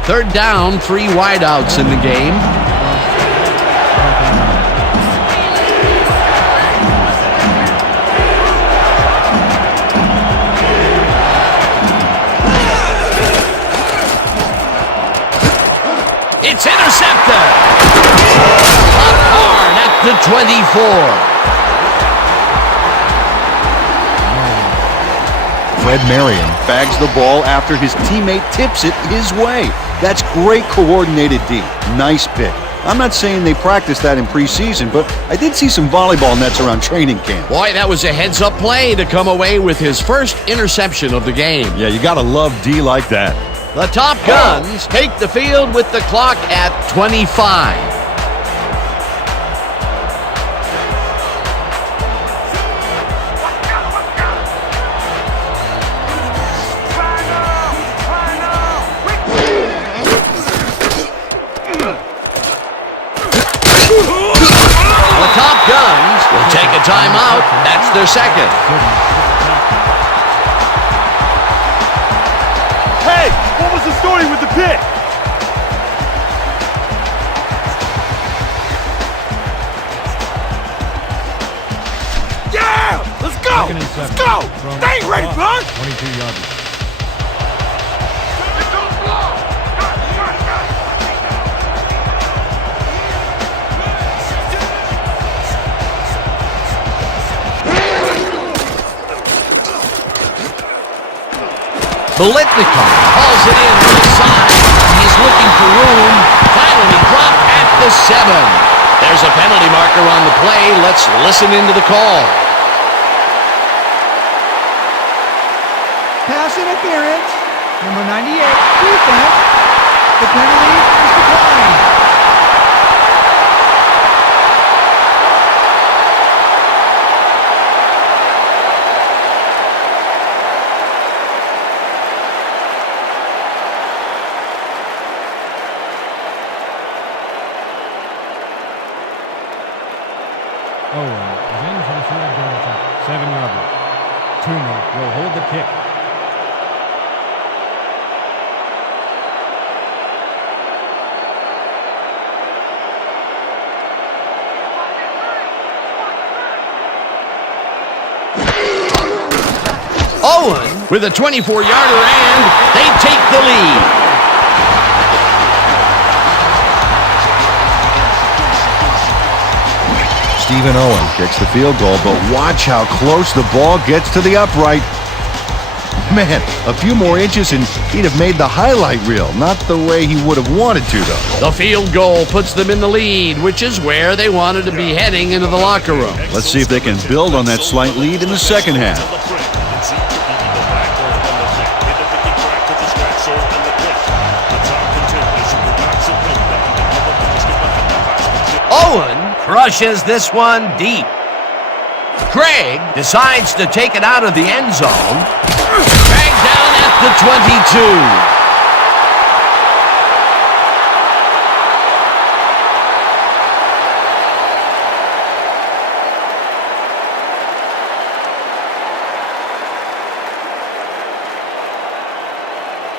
Third down, 3 wideouts in the game. It's intercepted. Up hard at the 24. Fred Marion bags the ball after his teammate tips it his way. That's great coordinated D. Nice pick. I'm not saying they practiced that in preseason, but I did see some volleyball nets around training camp. Boy, that was a heads-up play to come away with his first interception of the game. Yeah, you gotta love D like that. The Top Guns take the field with the clock at 25. The Top Guns will take a timeout. That's their second. Hey, what was the story with the pick? Yeah! Let's go! Second and 7 Let's go! from They ain't ready, the bud! Wasps. 22-yarder. It's too slow! Cut! Cut! Cut! Bolitnikov hauls it in to the side. He's looking for room. Finally dropped at the 7. There's a penalty marker on the play. Let's listen into the call. Pass interference. Number 98, defense. The penalty is declined. Owen is in for the field goal attempt. 7-yarder. Toomer will hold the kick. Owen with a 24-yarder, and they take the lead. Stephen Owen kicks the field goal, but watch how close the ball gets to the upright. Man, a few more inches and he'd have made the highlight reel. Not the way he would have wanted to, though. The field goal puts them in the lead, which is where they wanted to be heading into the locker room. Let's see if they can build on that slight lead in the second half. Owen crushes this one deep. Craig decides to take it out of the end zone. Dragged down at the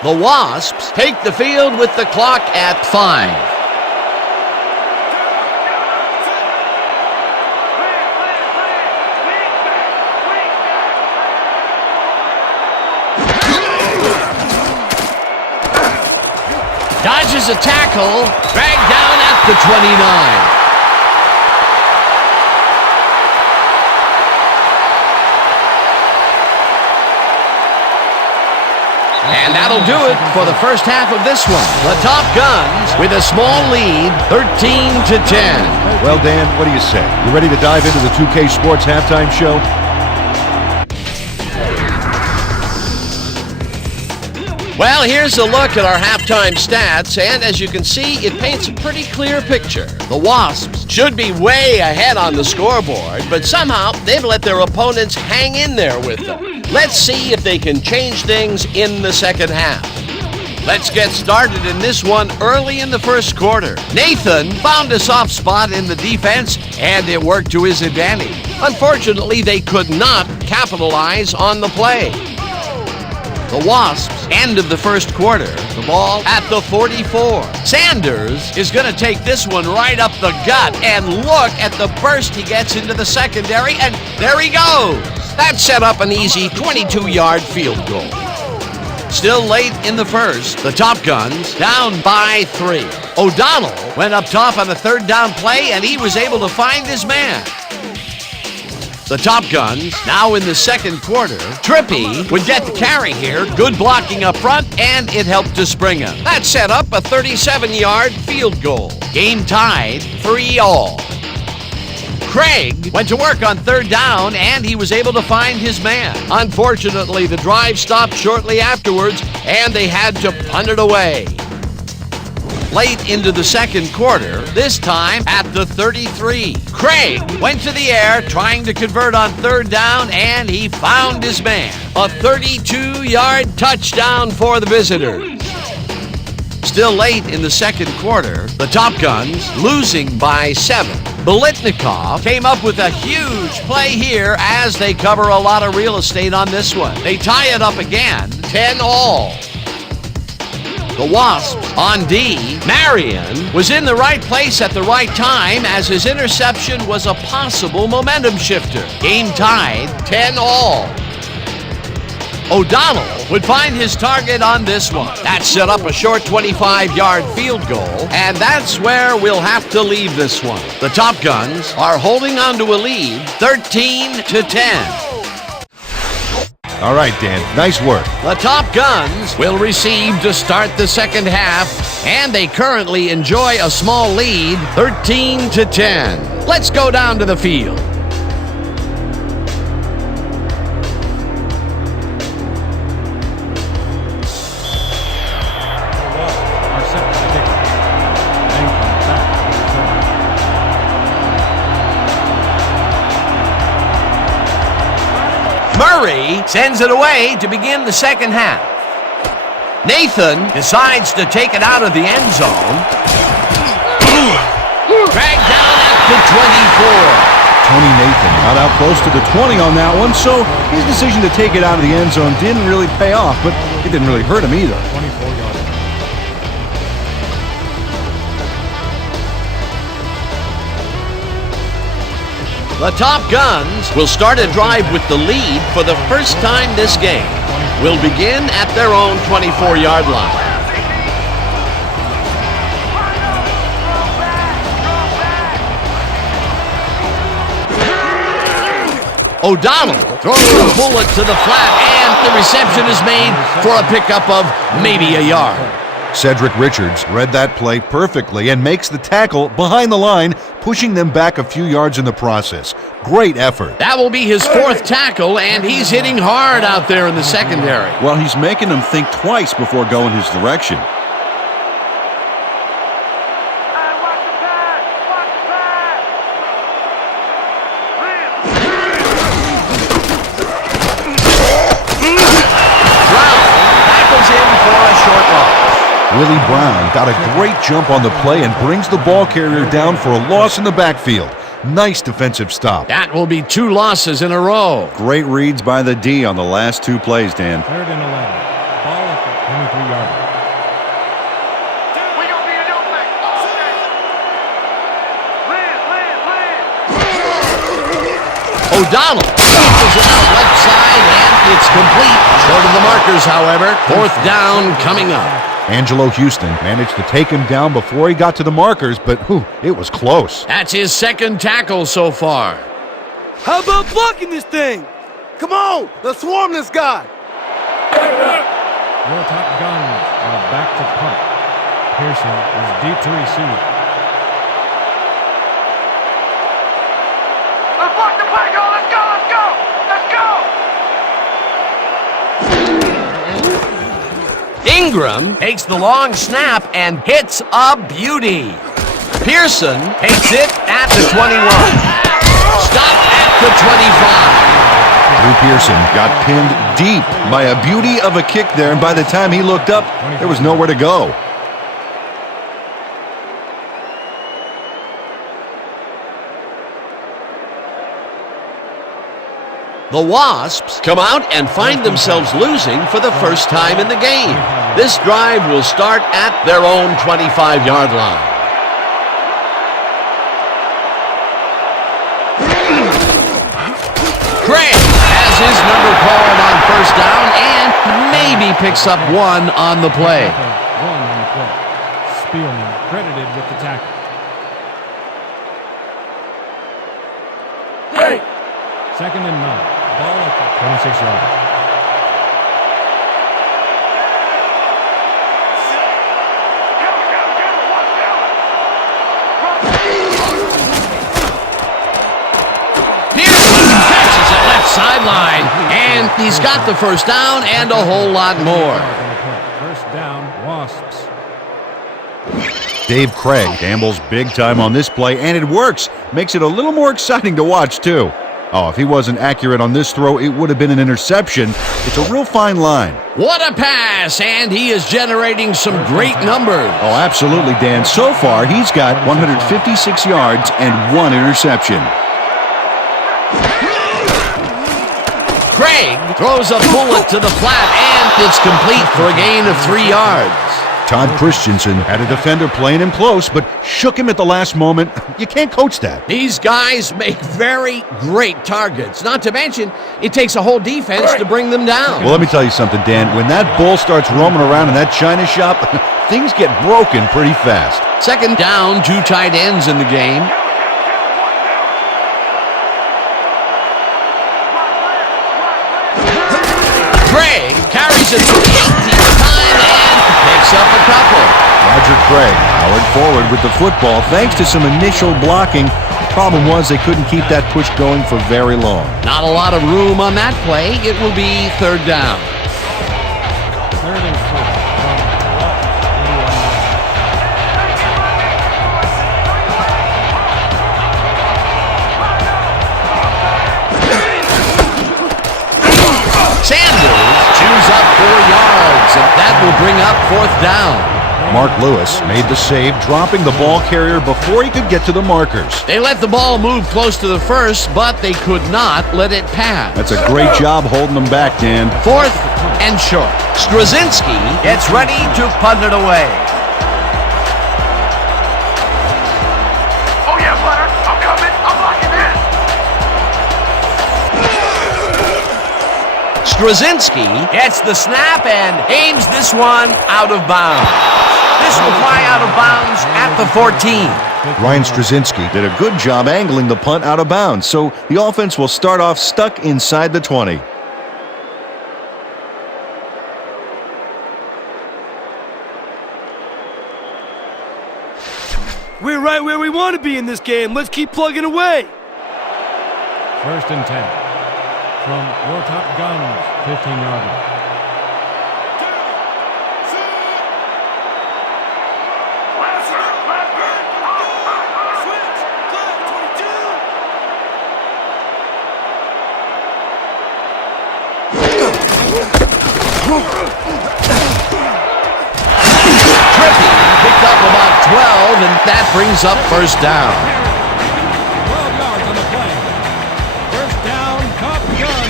22. The Wasps take the field with the clock at 5. Dodges a tackle, dragged down at the 29. And that'll do it for the first half of this one. The Top Guns with a small lead, 13-10. Well, Dan, what do you say? You ready to dive into the 2K Sports halftime show? Well, here's a look at our halftime stats, and as you can see, it paints a pretty clear picture. The Wasps should be way ahead on the scoreboard, but somehow they've let their opponents hang in there with them. Let's see if they can change things in the second half. Let's get started in this one early in the first quarter. Nathan found a soft spot in the defense, and it worked to his advantage. Unfortunately, they could not capitalize on the play. The Wasps end of the first quarter. The ball at the 44. Sanders is going to take this one right up the gut, and look at the burst he gets into the secondary, and there he goes. That set up an easy 22-yard field goal. Still late in the first, the Top Guns down by 3. O'Donnell went up top on the third down play, and he was able to find his man. The Top Guns now in the second quarter. Trippy would get the carry here. Good blocking up front, and it helped to spring him. That set up a 37-yard field goal. Game tied 3-all. Craig went to work on third down, and he was able to find his man. Unfortunately, the drive stopped shortly afterwards, and they had to punt it away. Late into the second quarter, this time at the 33. Craig went to the air trying to convert on third down, and he found his man. A 32-yard touchdown for the visitors. Still late in the second quarter, the Top Guns losing by 7. Bolitnikov came up with a huge play here as they cover a lot of real estate on this one. They tie it up again, 10-all. The Wasps on D. Marion was in the right place at the right time as his interception was a possible momentum shifter. Game tied 10-all. O'Donnell would find his target on this one. That set up a short 25-yard field goal, and that's where we'll have to leave this one. The Top Guns are holding on to a lead, 13-10. All right, Dan, nice work. The Top Guns will receive to start the second half, and they currently enjoy a small lead, 13-10. Let's go down to the field. Murray sends it away to begin the second half. Nathan decides to take it out of the end zone. Dragged down at the 24. Tony Nathan got out close to the 20 on that one, so his decision to take it out of the end zone didn't really pay off, but it didn't really hurt him either. 24-yard. The Top Guns will start a drive with the lead for the first time this game. Will begin at their own 24-yard line. O'Donnell throws a bullet to the flat, and the reception is made for a pickup of maybe a yard. Cedric Richards read that play perfectly and makes the tackle behind the line, pushing them back a few yards in the process. Great effort. That will be his fourth tackle, and he's hitting hard out there in the secondary. Well, he's making them think twice before going his direction. Willie Brown got a great jump on the play and brings the ball carrier down for a loss in the backfield. Nice defensive stop. That will be 2 losses in a row. Great reads by the D on the last 2 plays, Dan. 3rd and 11. Ball at the 23-yard line. We gonna be a new thing. Okay. O'Donnell pushes it out left side, and it's complete. Short of the markers, however. 4th down coming up. Angelo Houston managed to take him down before he got to the markers, but it was close. That's his 2nd tackle so far. How about blocking this thing? Come on, let's swarm this guy. your top guns are back to punt. Pearson is deep to receive. Let's block the play, go, let's go, let's go! Let's go! Ingram takes the long snap and hits a beauty. Pearson takes it at the 21. Stopped at the 25. Drew Pearson got pinned deep by a beauty of a kick there, and by the time he looked up, there was nowhere to go. The Wasps come out and find themselves losing for the first time in the game. This drive will start at their own 25-yard line. Craig has his number called on first down and maybe picks up one on the play. One on the play. Spielman credited with the tackle. Hey! 2nd and 9. Ball at the 26-yard line. Pearson catches it left sideline, and he's got the first down and a whole lot more. First down, Wasps. Dave Craig gambles big time on this play, and it works. Makes it a little more exciting to watch, too. Oh, if he wasn't accurate on this throw, it would have been an interception. It's a real fine line. What a pass, and he is generating some great numbers. Oh, absolutely, Dan. So far, he's got 156 yards and 1 interception. Craig throws a bullet to the flat, and it's complete for a gain of 3 yards. Todd Christensen had a defender playing him close, but shook him at the last moment. You can't coach that. These guys make very great targets. Not to mention, it takes a whole defense to bring them down. Well, let me tell you something, Dan. When that bull starts roaming around in that china shop, things get broken pretty fast. 2nd down, 2 tight ends in the game. Craig carries it to the 18th time and picks up a couple. Roger Craig powered forward with the football thanks to some initial blocking. The problem was they couldn't keep that push going for very long. Not a lot of room on that play. It will be 3rd down. 3rd and 4. Sanders chews up 4 yards, and that will bring up 4th down. Mark Lewis made the save, dropping the ball carrier before he could get to the markers. They let the ball move close to the first, but they could not let it pass. That's a great job holding them back, Dan. 4th and short. Straczynski gets ready to punt it away. Oh yeah, Butter, I'm coming, I'm locking in! Straczynski gets the snap and aims this one out of bounds. This will fly out of bounds at the 14. Ryan Straczynski did a good job angling the punt out of bounds, so the offense will start off stuck inside the 20. We're right where we want to be in this game. Let's keep plugging away. 1st and 10. From your top guns, 15-yard line. Trippy picked up about 12, and that brings up 1st down. 12 yards on the play. 1st down, Top Gun.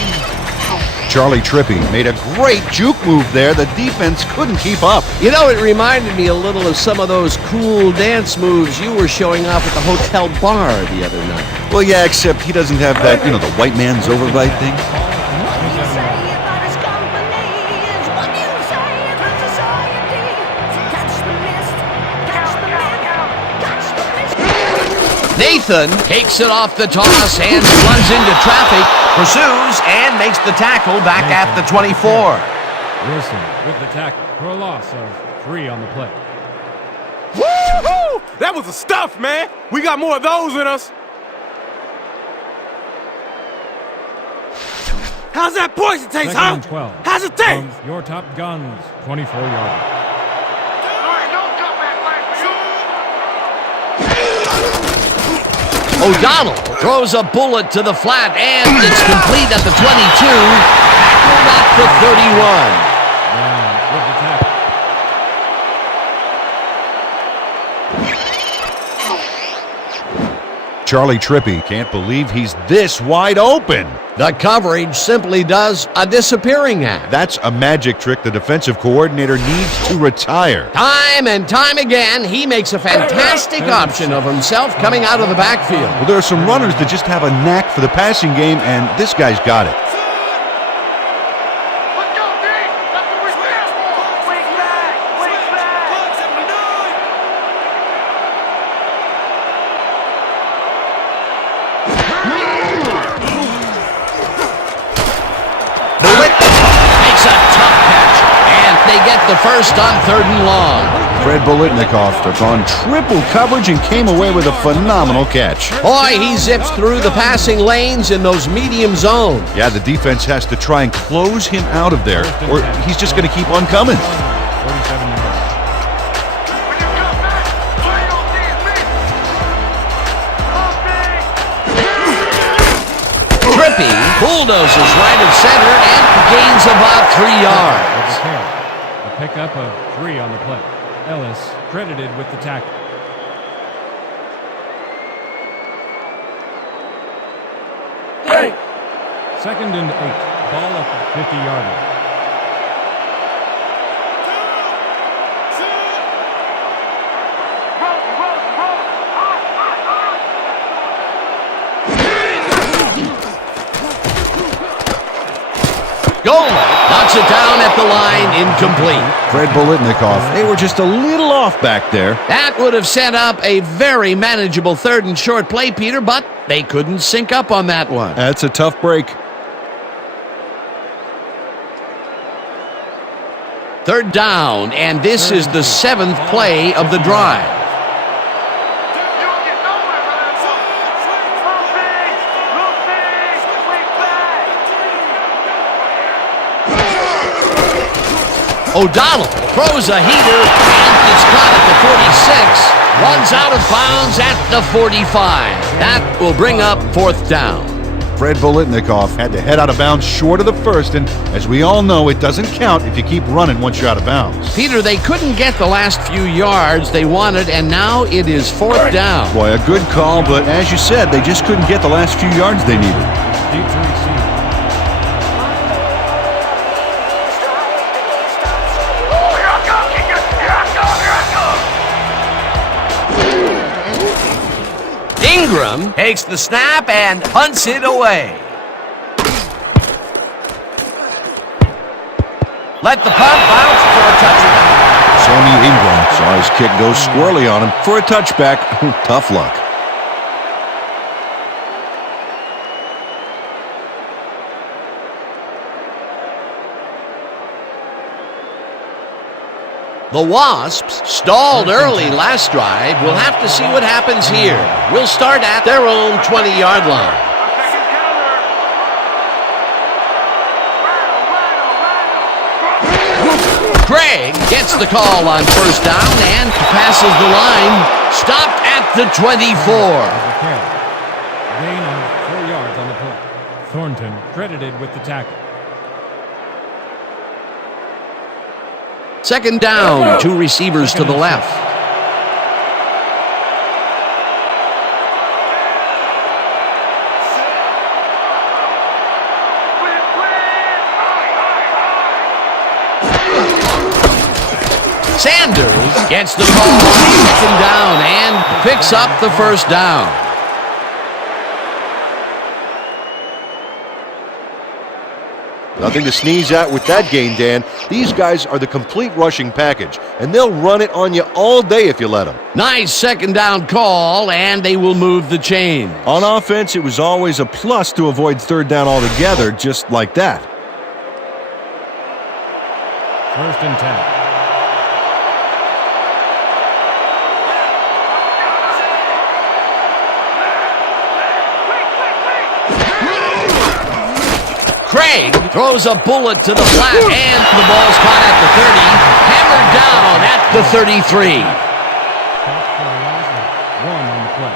Charlie Trippy made a great juke move there. The defense couldn't keep up. You know, it reminded me a little of some of those cool dance moves you were showing off at the hotel bar the other night. Well, yeah, except he doesn't have that, the white man's overbite thing. Nathan takes it off the toss and runs into traffic, pursues, and makes the tackle back at the 24. Wilson with the tackle for a loss of 3 on the play. Woo-hoo! That was the stuff, man. We got more of those in us. How's that poison taste, Second huh? and 12. How's it taste? From your top guns, 24-yarder. No comeback line for you. O'Donnell throws a bullet to the flat, and it's complete at the 22. Tackled at the 31. Brown with the tackle. Charlie Trippi can't believe he's this wide open. The coverage simply does a disappearing act. That's a magic trick the defensive coordinator needs to retire. Time and time again, he makes a fantastic option of himself coming out of the backfield. Well, there are some runners that just have a knack for the passing game, and this guy's got it. Let's go, D. That's what we're there for. Wing back. Wing back. 79. Makes a tough catch, and they get the first on 3rd and long. Fred Bolitnikoff took on triple coverage and came away with a phenomenal catch. Boy, he zips through the passing lanes in those medium zones. Yeah, the defense has to try and close him out of there, or he's just going to keep on coming. 47 yards. When you come back, play on defense. Trippy bulldozes right at center and gains about 3 yards. With the carry. A pickup of 3 on the play. Ellis credited with the tackle. Second and 8. Ball at the 50-yard line. Goal knocks it down at the line, incomplete. Fred Bolitnikoff, they were just a little off back there. That would have set up a very manageable 3rd and short play, Peter, but they couldn't sync up on that one. That's a tough break. 3rd down, and this is the 7th play of the drive. You don't get nowhere with that ball. Wing back. O'Donnell throws a heater, and it's caught at the 46. Runs out of bounds at the 45. That will bring up 4th down. Fred Bolitnikoff had to head out of bounds short of the first, and as we all know, it doesn't count if you keep running once you're out of bounds. Peter, they couldn't get the last few yards they wanted, and now it is 4th down. Boy, a good call, but as you said, they just couldn't get the last few yards they needed. Deep to receive. Here I come, Kicker. Here I come. Here I come. Ingram takes the snap and punts it away. Let the punt bounce for a touchdown. Sammy Ingram saw his kick go squirrely on him for a touchback. Tough luck. The Wasps stalled early last drive. We'll have to see what happens here. We'll start at their own 20-yard line. I'm taking counter. Rattle. Craig gets the call on 1st down and passes the line. Stopped at the 24. The carry. Gain of 4 yards on the play. Thornton credited with the tackle. 2nd down, 2 receivers to the left. Sanders gets the ball, 2nd down, and picks up the 1st down. Nothing to sneeze at with that gain, Dan. These guys are the complete rushing package, and they'll run it on you all day if you let them. Nice 2nd down call, and they will move the chain. On offense, it was always a plus to avoid 3rd down altogether, just like that. First and 10. Craig throws a bullet to the flat, and the ball's caught at the 30, hammered down at the 33. One on the play.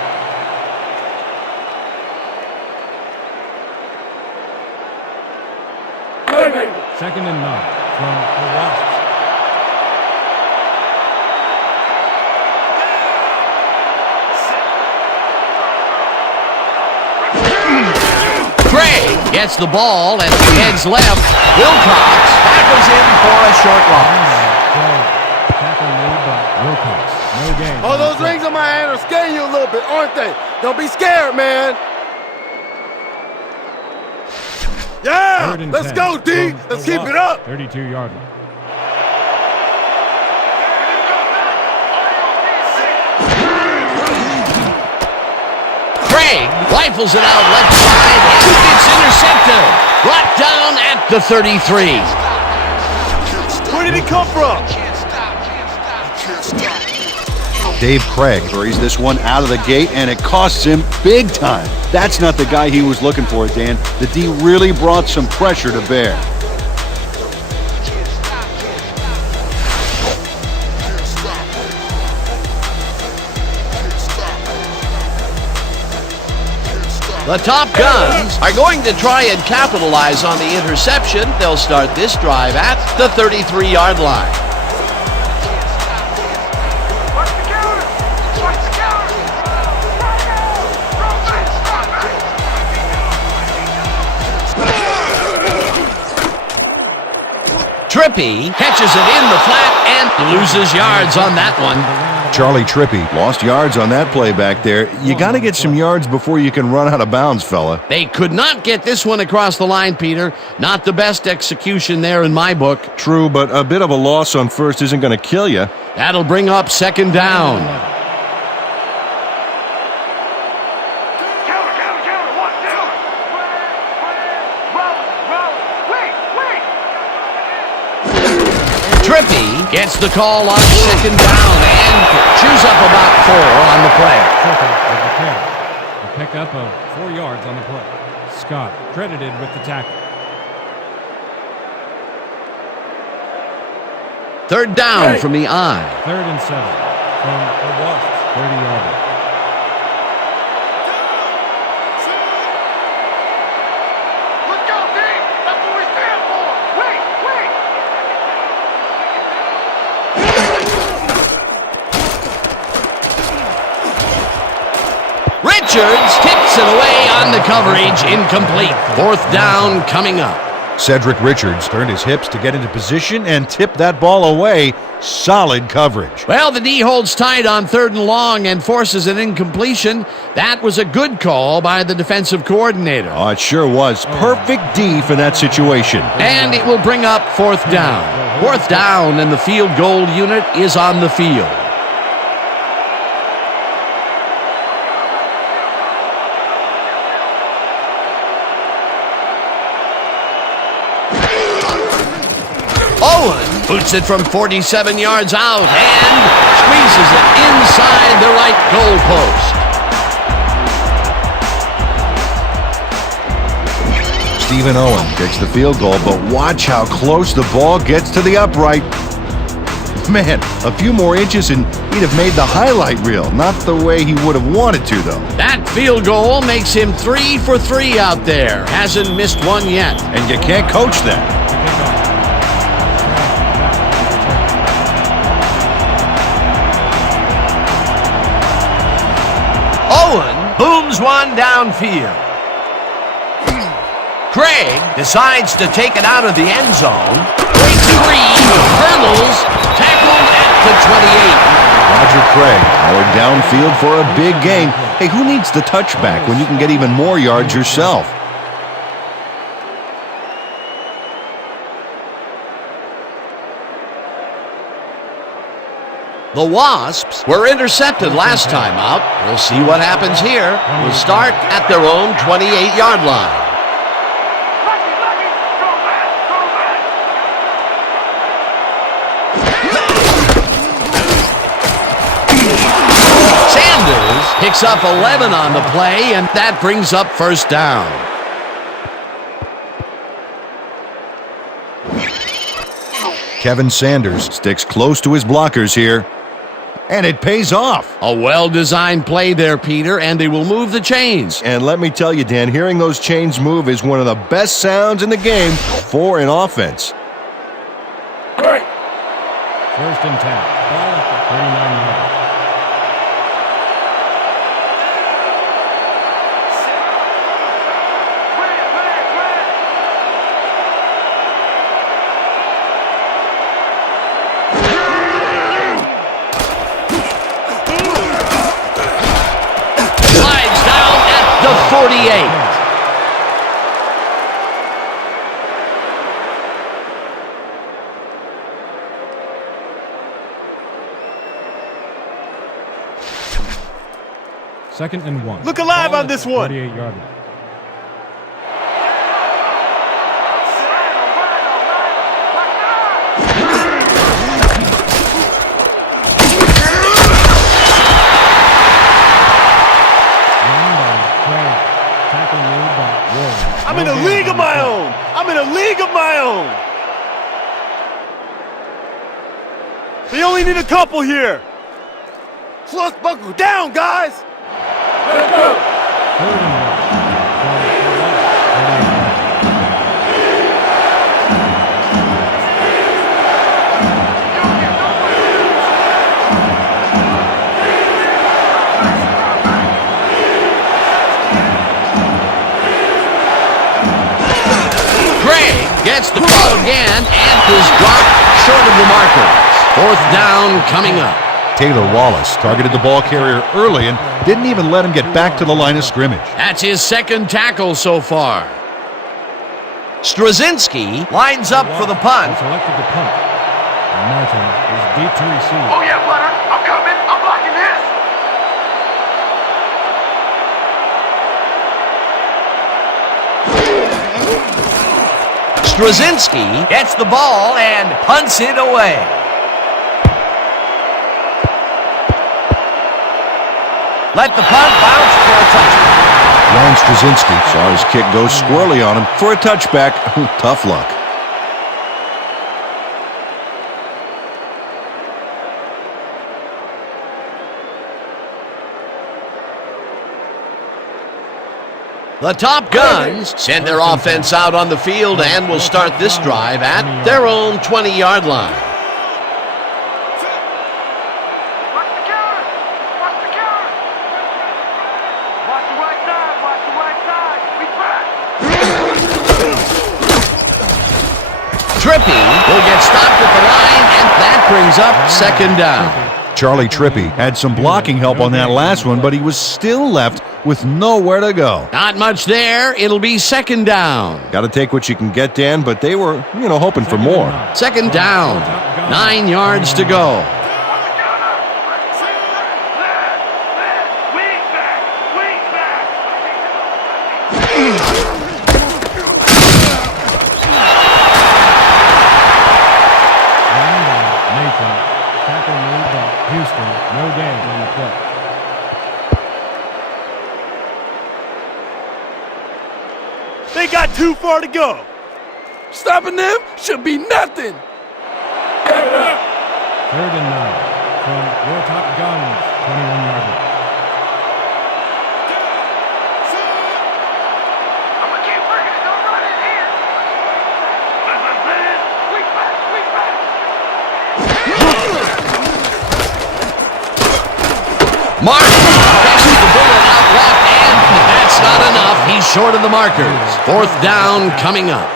Second and 9 from the Wasps. Craig gets the ball and heads left. Wilcox tackles him for a short loss. Tackle made by Wilcox. No gain. Oh, those rings on my hand are scaring you a little bit, aren't they? Don't be scared, man. Yeah, let's go, D. Let's keep it up. 32-yard line. Craig rifles it out left side, and it's intercepted. Brought down at the 33. Where did he come from? Dave Craig buries this one out of the gate, and it costs him big time. That's not the guy he was looking for, Dan. The D really brought some pressure to bear. The Top Guns are going to try and capitalize on the interception. They'll start this drive at the 33-yard line. Watch the counter! Watch the counter! Trippy catches it in the flat and loses yards on that one. Charlie Trippy lost yards on that play back there. You got to get some yards before you can run out of bounds, fella. They could not get this one across the line, Peter. Not the best execution there in my book. True, but a bit of a loss on first isn't going to kill you. That'll bring up second down. Counter, counter, counter! Watch down! Roll! Wait! Trippy gets the call on second down and chews up about 4 on the play. Circle with the carry. A pickup of 4 yards on the play. Scott credited with the tackle. Third down from the I. Third and 7 from the Wasps. 30-yard line. Let's go, D! That's what we stand for! Wait! Richards tips it away on the coverage. Incomplete. Fourth down coming up. Cedric Richards turned his hips to get into position and tipped that ball away. Solid coverage. Well, the D holds tight on third and long and forces an incompletion. That was a good call by the defensive coordinator. Oh, it sure was. Perfect D for that situation. And it will bring up fourth down. Fourth down, and the field goal unit is on the field. Owen boots it from 47 yards out and squeezes it inside the right goalpost. Stephen Owen gets the field goal, but watch how close the ball gets to the upright. Man, a few more inches and he'd have made the highlight reel. Not the way he would have wanted to, though. That field goal makes him 3 for 3 out there. Hasn't missed one yet. And you can't coach that. Owen booms one downfield. Craig decides to take it out of the end zone. Breaks free, hurdles, tackled at the 28. Roger Craig powered downfield for a big gain. Hey, who needs the touchback when you can get even more yards yourself? The Wasps were intercepted last time out. We'll see what happens here. We'll start at their own 28-yard line. Lucky! Go back! Sanders picks up 11 on the play, and that brings up first down. Kevin Sanders sticks close to his blockers here, and it pays off. A well-designed play there, Peter, and they will move the chains. And let me tell you, Dan, hearing those chains move is one of the best sounds in the game for an offense. First and 10. Ball at the 39 yards. Slides down at the 48. Second and 1. Look alive Ball on at this the one. 48-yard line. I'm in a league of my own. I'm in a league of my own. We only need a couple here. So let's buckle down, guys. Let's go. Third and 1. Gets the ball again and is dropped short of the markers. Fourth down coming up. Taylor Wallace targeted the ball carrier early and didn't even let him get back to the line of scrimmage. That's his second tackle so far. Straczynski lines up for the punt. Selected the punt. Martin is deep to receive. Oh yeah, Butter. I'm coming. I'm blocking this. Straczynski gets the ball and punts it away. Let the punt bounce for a touchback. Ryan Straczynski Saw his kick go squirrely on him for a touchback. Tough luck. The Top Guns send their offense out on the field and will start this drive at their own 20-yard line. Watch the counter. Watch the counter. Watch the right side. Watch the right side. We back. Trippy will get stopped at the line, and that brings up second down. Charlie Trippy had some blocking help on that last one, but he was still left with nowhere to go. Not much there. It'll be second down. Got to take what you can get, Dan, but they were, hoping for more. Second down. 9 yards to go. They got too far to go. Stopping them should be nothing. Third and 9 from your Top Guns, 21-yard line. I'm gonna keep working it. Don't run in here. We back. We back. Martin catches the bullet out left, and that's not enough. He's short of the markers. Fourth down coming up.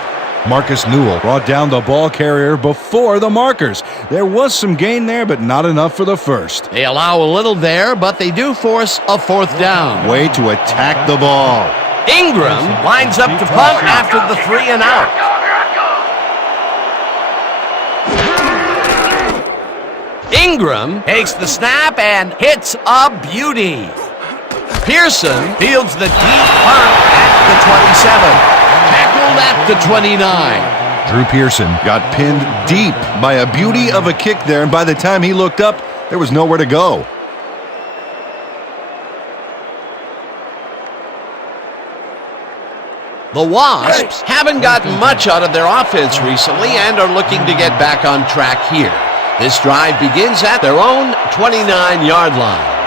Marcus Newell brought down the ball carrier before the markers. There was some gain there, but not enough for the first. They allow a little there, but they do force a fourth down. Way to attack the ball. Ingram lines up to punt after the 3 and out. Ingram takes the snap and hits a beauty. Pearson fields the deep punt at the 27. Tackled at the 29. Drew Pearson got pinned deep by a beauty of a kick there, and by the time he looked up, there was nowhere to go. The Wasps haven't gotten much out of their offense recently and are looking to get back on track here. This drive begins at their own 29-yard line.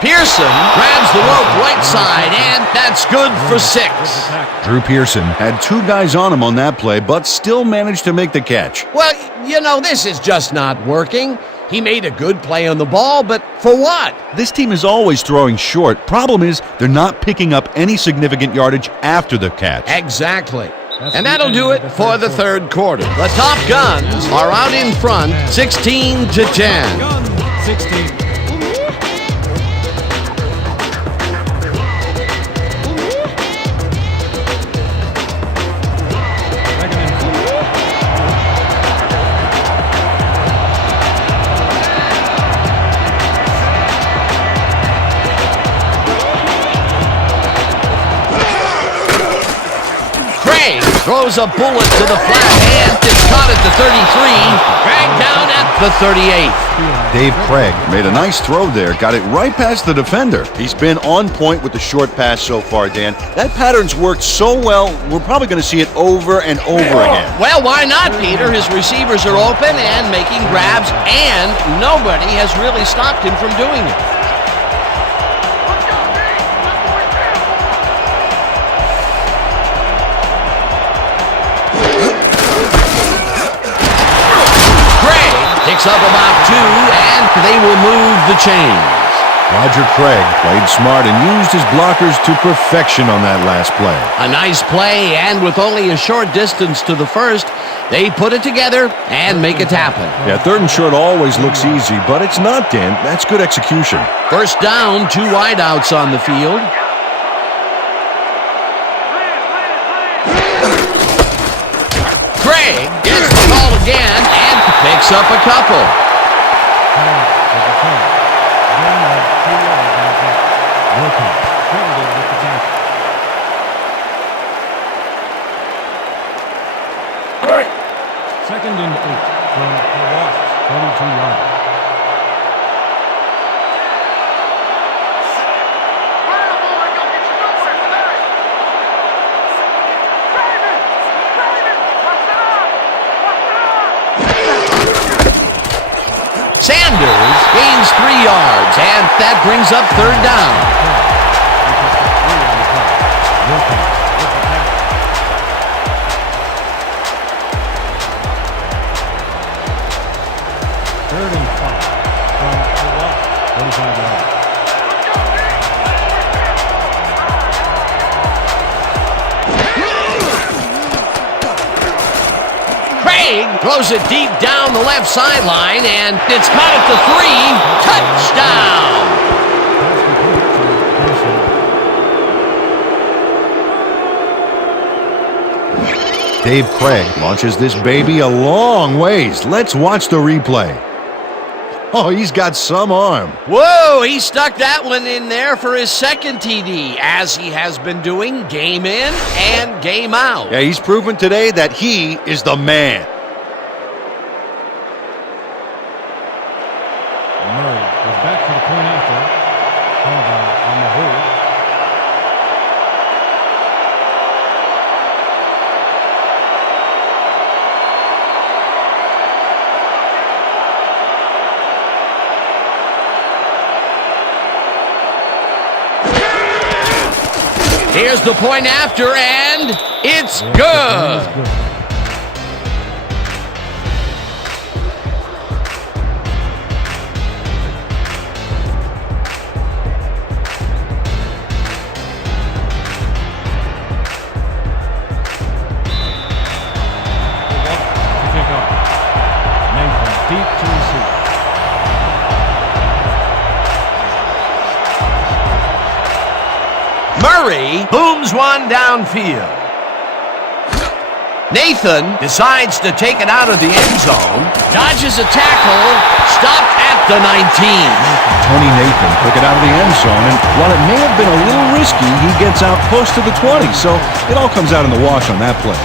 Pearson grabs the rope right side, and that's good for 6. Drew Pearson had 2 guys on him on that play, but still managed to make the catch. Well, you know, this is just not working. He made a good play on the ball, but for what? This team is always throwing short. Problem is, they're not picking up any significant yardage after the catch. Exactly. And that'll do it for the third quarter. The Top Guns are out in front, 16-10. 16. Throws a bullet to the flat hand. It's caught at the 33. Dragged down at the 38. Dave Craig made a nice throw there. Got it right past the defender. He's been on point with the short pass so far, Dan. That pattern's worked so well, we're probably going to see it over and over again. Well, why not, Peter? His receivers are open and making grabs, and nobody has really stopped him from doing it. Picks up about 2, and they will move the chains. Roger Craig played smart and used his blockers to perfection on that last play. A nice play, and with only a short distance to the first, they put it together and make it happen. Yeah, 3rd and short always looks easy, but it's not, Dan. That's good execution. First down, 2 wideouts on the field. Craig gets the ball again and picks up a couple. Second and 8 from the Wasps, 32 yards. Sanders gains 3 yards, and that brings up 3rd down. Third and 5 from the Wasps, 45 yards. Craig throws it deep down the left sideline, and it's caught at the 3. Touchdown! Dave Craig launches this baby a long ways. Let's watch the replay. Oh, he's got some arm. Whoa, he stuck that one in there for his second TD, as he has been doing game in and game out. Yeah, he's proven today that he is the man. Murray was back for the point after. On the hold. Here's the point after, and it's good. Murray booms one downfield. Nathan decides to take it out of the end zone, dodges a tackle, stopped at the 19. Tony Nathan took it out of the end zone, and while it may have been a little risky, he gets out close to the 20, so it all comes out in the wash on that play.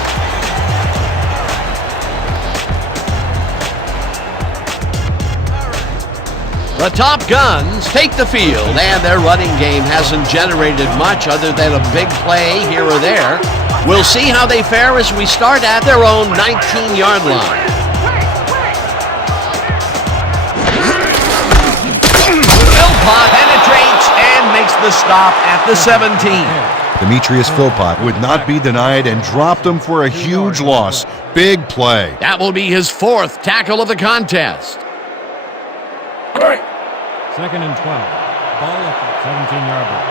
The Top Guns take the field, and their running game hasn't generated much other than a big play here or there. We'll see how they fare as we start at their own 19-yard line. Philpott penetrates and makes the stop at the 17. Demetrius Philpott would not be denied and dropped him for a huge loss. Big play. That will be his 4th tackle of the contest. Second and 12. Ball at the 17-yard line.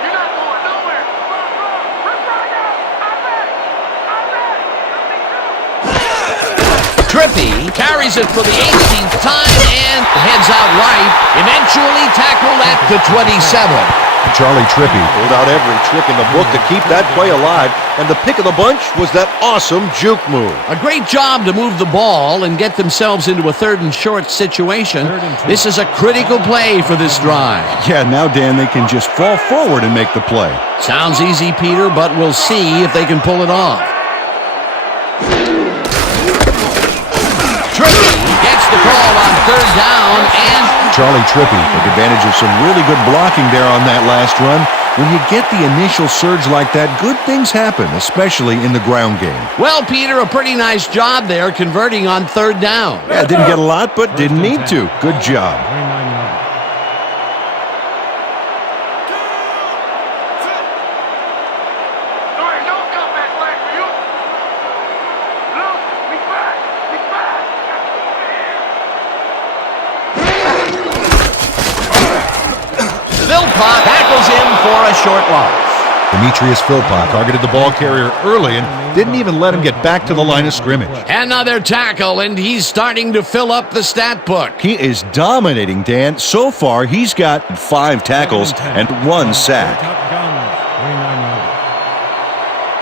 You're not going nowhere. Let's ride out. I'm ready. Trippy carries it for the 18th time and heads out right, eventually tackled at the 27. Charlie Trippy pulled out every trick in the book to keep that play alive, and the pick of the bunch was that awesome juke move. A great job to move the ball and get themselves into a 3rd and short situation. This is a critical play for this drive. Yeah, now, Dan, they can just fall forward and make the play. Sounds easy, Peter, but we'll see if they can pull it off. Trippy gets the call on 3rd down, and Charlie Trippy took advantage of some really good blocking there on that last run. When you get the initial surge like that, good things happen, especially in the ground game. well, Peter, a pretty nice job there converting on 3rd down. Yeah, didn't get a lot, but didn't need to. Good job. 29 yards. There ain't no comeback line for you. Look, we back. We back. Philpott tackles him for a short loss. Demetrius Philpott targeted the ball carrier early and didn't even let him get back to the line of scrimmage. Another tackle, and he's starting to fill up the stat book. He is dominating, Dan. So far, he's got 5 tackles and 1 sack. Top Guns, 29 yards.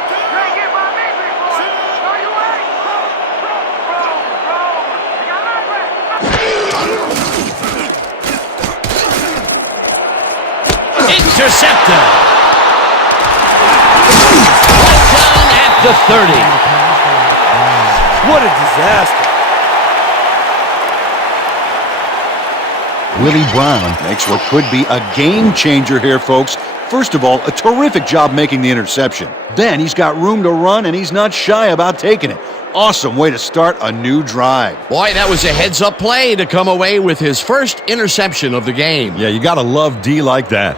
You ain't get my big boy. No, you ain't. Roll. You got my back. Intercepted. Right down at the 30. What a disaster. Willie Brown makes what could be a game changer here, folks. First of all, a terrific job making the interception. Then he's got room to run, and he's not shy about taking it. Awesome way to start a new drive. Boy, that was a heads-up play to come away with his first interception of the game. Yeah, you gotta love D like that.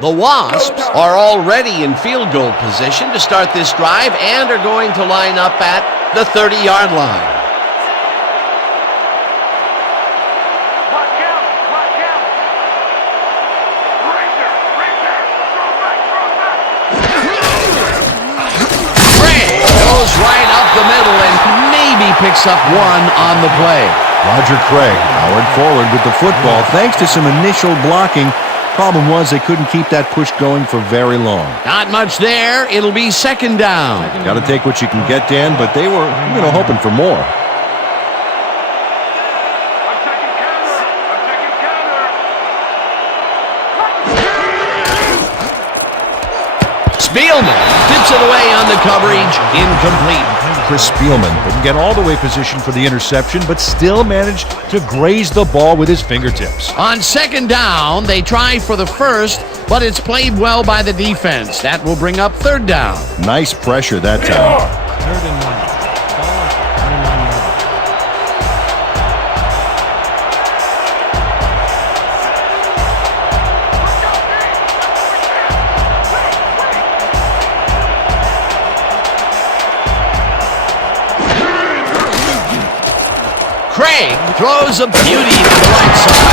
The Wasps are already in field goal position to start this drive and are going to line up at the 30-yard line. Watch out. Razor. Gray goes right up the middle and maybe picks up 1 on the play. Roger Craig powered forward with the football thanks to some initial blocking. Problem was they couldn't keep that push going for very long. Not much there. It'll be 2nd down. Got to take what you can get, Dan, but they were, hoping for more. I'm taking counter. Spielman tips it away on the coverage. Incomplete. Chris Spielman couldn't get all the way positioned for the interception, but still managed to graze the ball with his fingertips. On 2nd down, they try for the first, but it's played well by the defense. That will bring up 3rd down. Nice pressure that time. 3rd and 9. Ball at the 29 yards. Craig throws a beauty to the right side,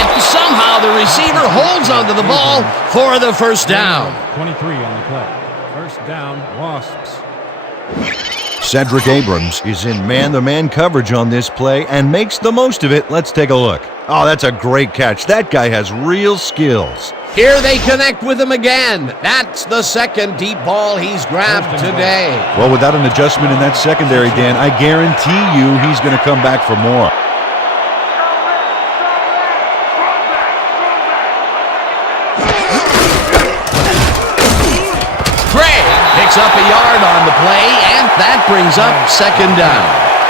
and somehow the receiver holds onto the ball for the first down. 23 on the play. First down, Wasps. Cedric Abrams is in man-to-man coverage on this play and makes the most of it. Let's take a look. Oh, that's a great catch. That guy has real skills. Here they connect with him again. That's the second deep ball he's grabbed today. Well, without an adjustment in that secondary, Dan, I guarantee you he's going to come back for more. Picks up a yard on the play, and that brings up second down.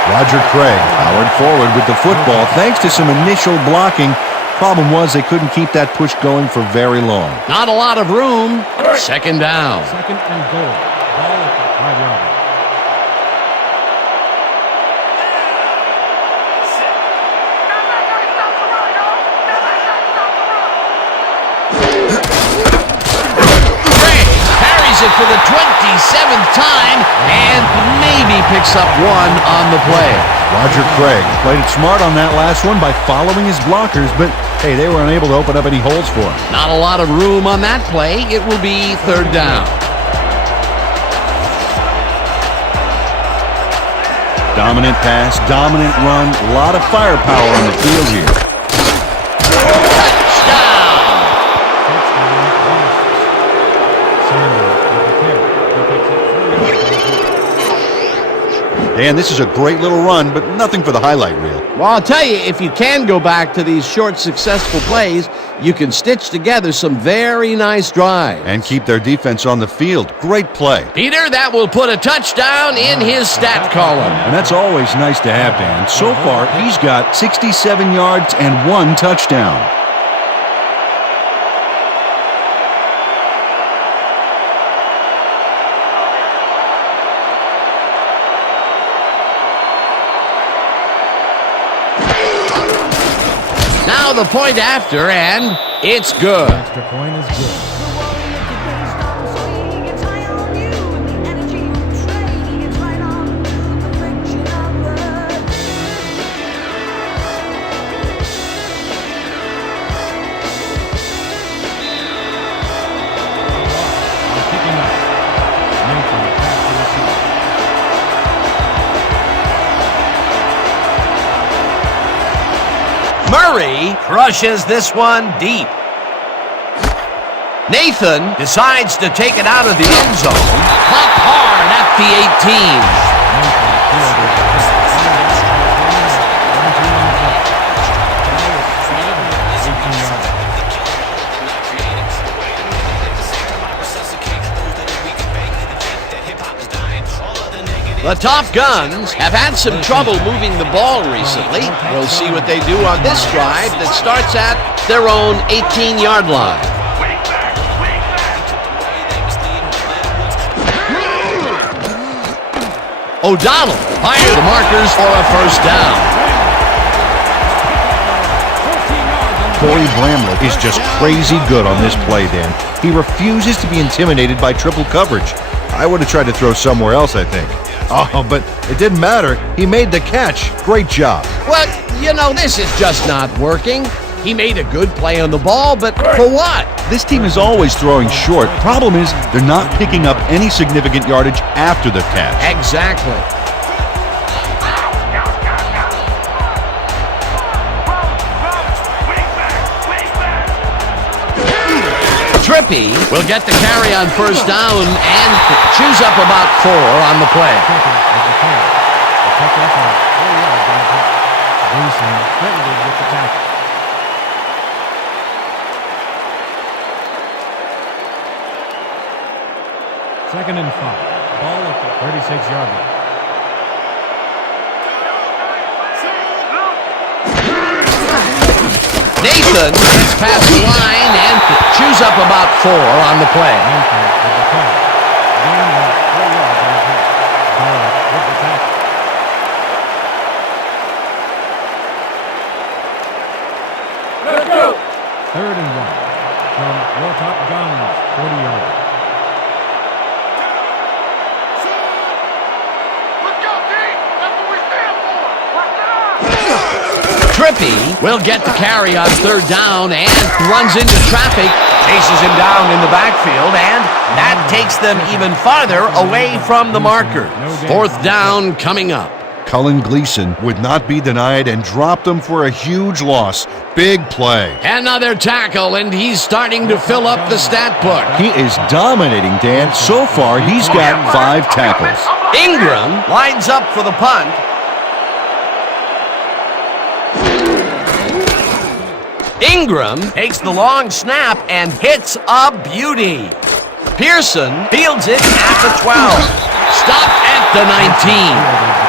Roger Craig powered forward with the football thanks to some initial blocking. Problem was they couldn't keep that push going for very long. Not a lot of room. Second down. Second and goal. Ball at the 5-yard line. It for the 27th time and maybe picks up one on the play. Roger Craig played it smart on that last one by following his blockers, but hey, they were unable to open up any holes for him. Not a lot of room on that play. It will be third down. Dominant pass, dominant run, a lot of firepower on the field here. Dan, this is a great little run, but nothing for the highlight reel. Well, I'll tell you, if you can go back to these short, successful plays, you can stitch together some very nice drives. And keep their defense on the field. Great play. Peter, that will put a touchdown in his stat column. And that's always nice to have, Dan. So far, he's got 67 yards and 1 touchdown. Now the point after, and it's good. Extra point is good. Murray crushes this one deep. Nathan decides to take it out of the end zone. Pop hard at the 18. The Top Guns have had some trouble moving the ball recently. We'll see what they do on this drive that starts at their own 18-yard line. O'Donnell fired the markers for a first down. Corey Bramlett is just crazy good on this play, Dan. He refuses to be intimidated by triple coverage. I would have tried to throw somewhere else, I think. Oh, but it didn't matter. He made the catch. Great job. Well, you know, this is just not working. He made a good play on the ball, but for what? This team is always throwing short. Problem is, they're not picking up any significant yardage after the catch. Exactly. Trippy will get the carry on first down and chews up about 4 on the play. Second and 5. Ball at the 36-yard line. Nathan gets past the line and chews up about 4 on the play. Let's go. Third and 1 from your Top Guns, 40-yard line. Trippy will get the carry on third down and runs into traffic Chases him down in the backfield, and that takes them even farther away from the marker. 4th down coming up. Cullen Gleason would not be denied and dropped them for a huge loss. Big play. Another tackle, and he's starting to fill up the stat book. He is dominating, Dan. So far, he's got 5 tackles. Ingram lines up for the punt. Ingram takes the long snap and hits a beauty. Pearson fields it at the 12. Stopped at the 19.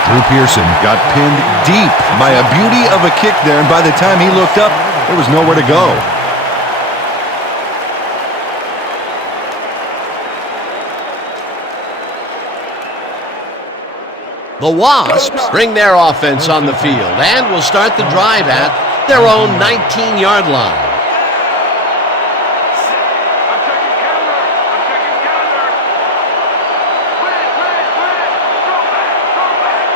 Drew Pearson got pinned deep by a beauty of a kick there, and by the time he looked up, there was nowhere to go. The Wasps bring their offense on the field and will start the drive at their own 19-yard line. I'm taking counter. I'm taking counter. Red, red, red. Throw back, throw back.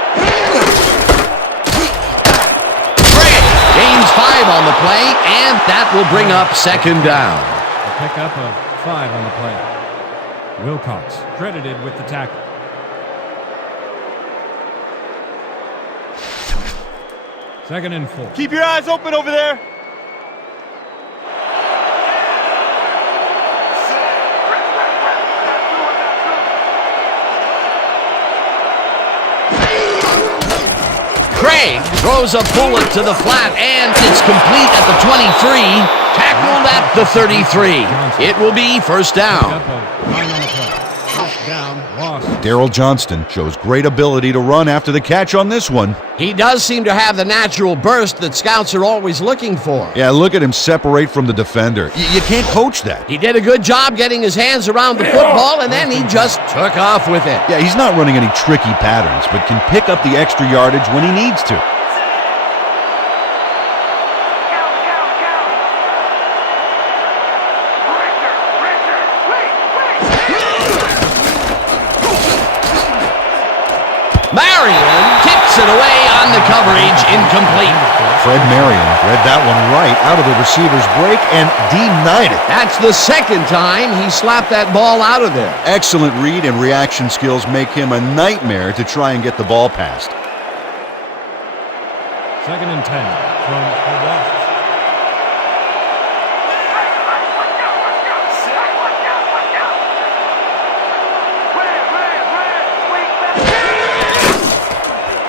Gray gains 5 on the play, and that will bring up 2nd down. A pickup of 5 on the play. Wilcox credited with the tackle. Second and 4. Keep your eyes open over there. Craig throws a bullet to the flat, and it's complete at the 23. Tackled at the 33. It will be 1st down. Pickup of 9 on the play. 1st down, Wasps. Darrell Johnston shows great ability to run after the catch on this one. He does seem to have the natural burst that scouts are always looking for. Yeah, look at him separate from the defender. You can't coach that. He did a good job getting his hands around the football, and then he just took off with it. Yeah, he's not running any tricky patterns, but can pick up the extra yardage when he needs to. Marion kicks it away on the coverage, incomplete. Fred Marion read that one right out of the receiver's break and denied it. That's the 2nd time he slapped that ball out of there. Excellent read and reaction skills make him a nightmare to try and get the ball past. 2nd and 10 from the Wasps.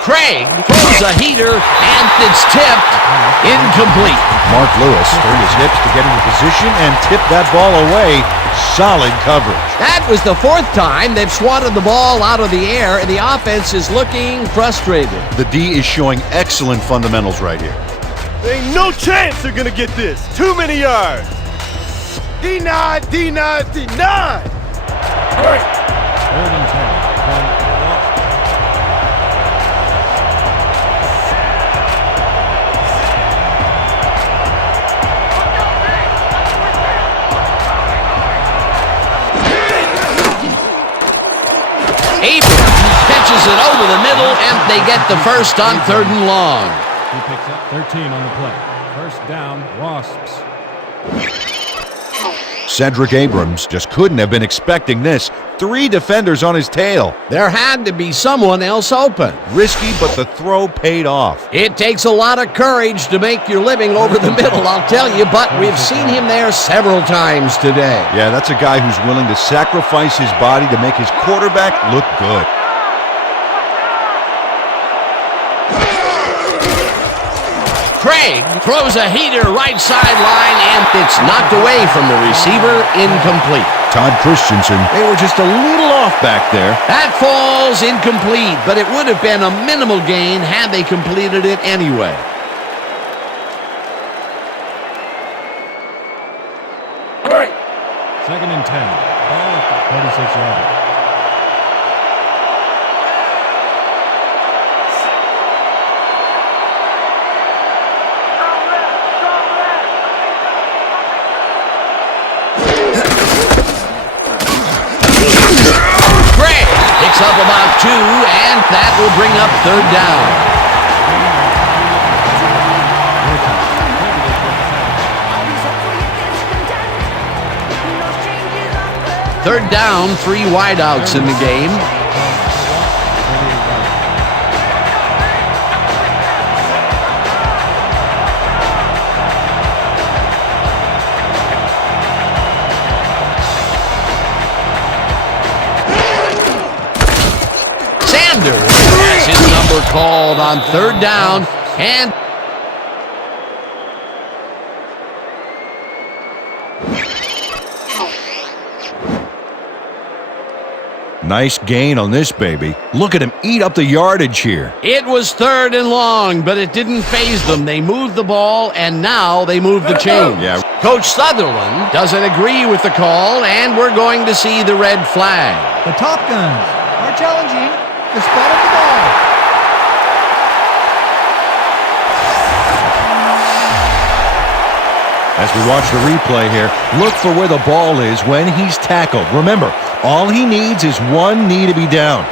Craig throws a heater, and it's tipped. Incomplete. Mark Lewis turned his hips to get into position and tipped that ball away. Solid coverage. That was the 4th time they've swatted the ball out of the air, and the offense is looking frustrated. The D is showing excellent fundamentals right here. There ain't no chance they're gonna get this. Too many yards. Denied, denied, denied. 3rd and 10 from the Wasps. Abrams catches it over the middle, and they get the 1st on 3rd and long. He picks up 13 on the play. 1st down, Wasps. Cedric Abrams just couldn't have been expecting this. 3 defenders on his tail. There had to be someone else open. Risky, but the throw paid off. It takes a lot of courage to make your living over the middle, I'll tell you, but we've seen him there several times today. Yeah, that's a guy who's willing to sacrifice his body to make his quarterback look good. Craig throws a heater right sideline, and it's knocked away from the receiver, incomplete. Todd Christensen, they were just a little off back there. That falls incomplete, but it would have been a minimal gain had they completed it anyway. Second and 10. Ball at the 36-yard line. Gray picks up about 2, and that will bring up 3rd down. Third down, 3 wideouts in the game. Sanders has his number called on third down, and Nice gain on this baby. Look at him eat up the yardage here. it was third and long, but it didn't faze them. They moved the ball, and now they move the chains. Yeah. Coach Sutherland doesn't agree with the call, and we're going to see the red flag. The Top Guns are challenging the spot of the ball. As we watch the replay here, look for where the ball is when he's tackled. Remember, all he needs is one knee to be down.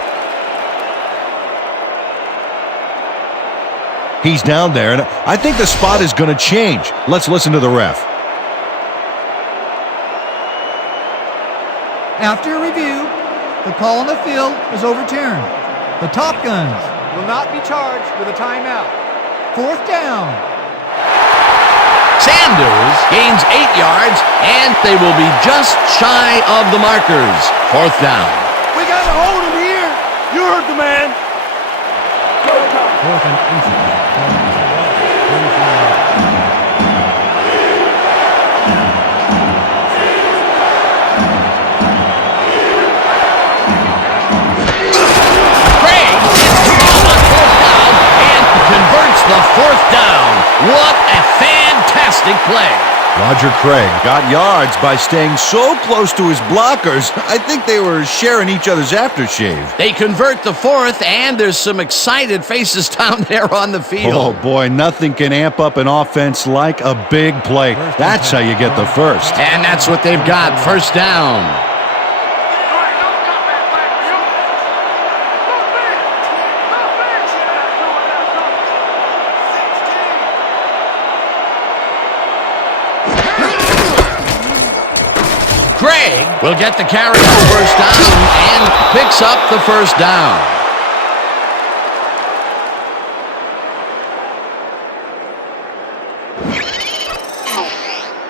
He's down there, and I think the spot is going to change. Let's listen to the ref. After review, the call on the field is overturned. The Top Guns will not be charged with a timeout. Fourth down. Sanders gains 8 yards, and they will be just shy of the markers. Fourth down. We got to hold him here. You heard the man. Fourth and 8 from the Wasps, 33 yards. Craig gets the ball on fourth down and converts the fourth down. What a fantastic play. Roger Craig got yards by staying so close to his blockers. I think they were sharing each other's aftershave. They convert the fourth, and there's some excited faces down there on the field. Oh boy, nothing can amp up an offense like a big play. That's how you get the first. And that's what they've got, first down. All right, no comeback flag for you. No bench. No bench. That's two. Craig will get the carry on first down and picks up the first down.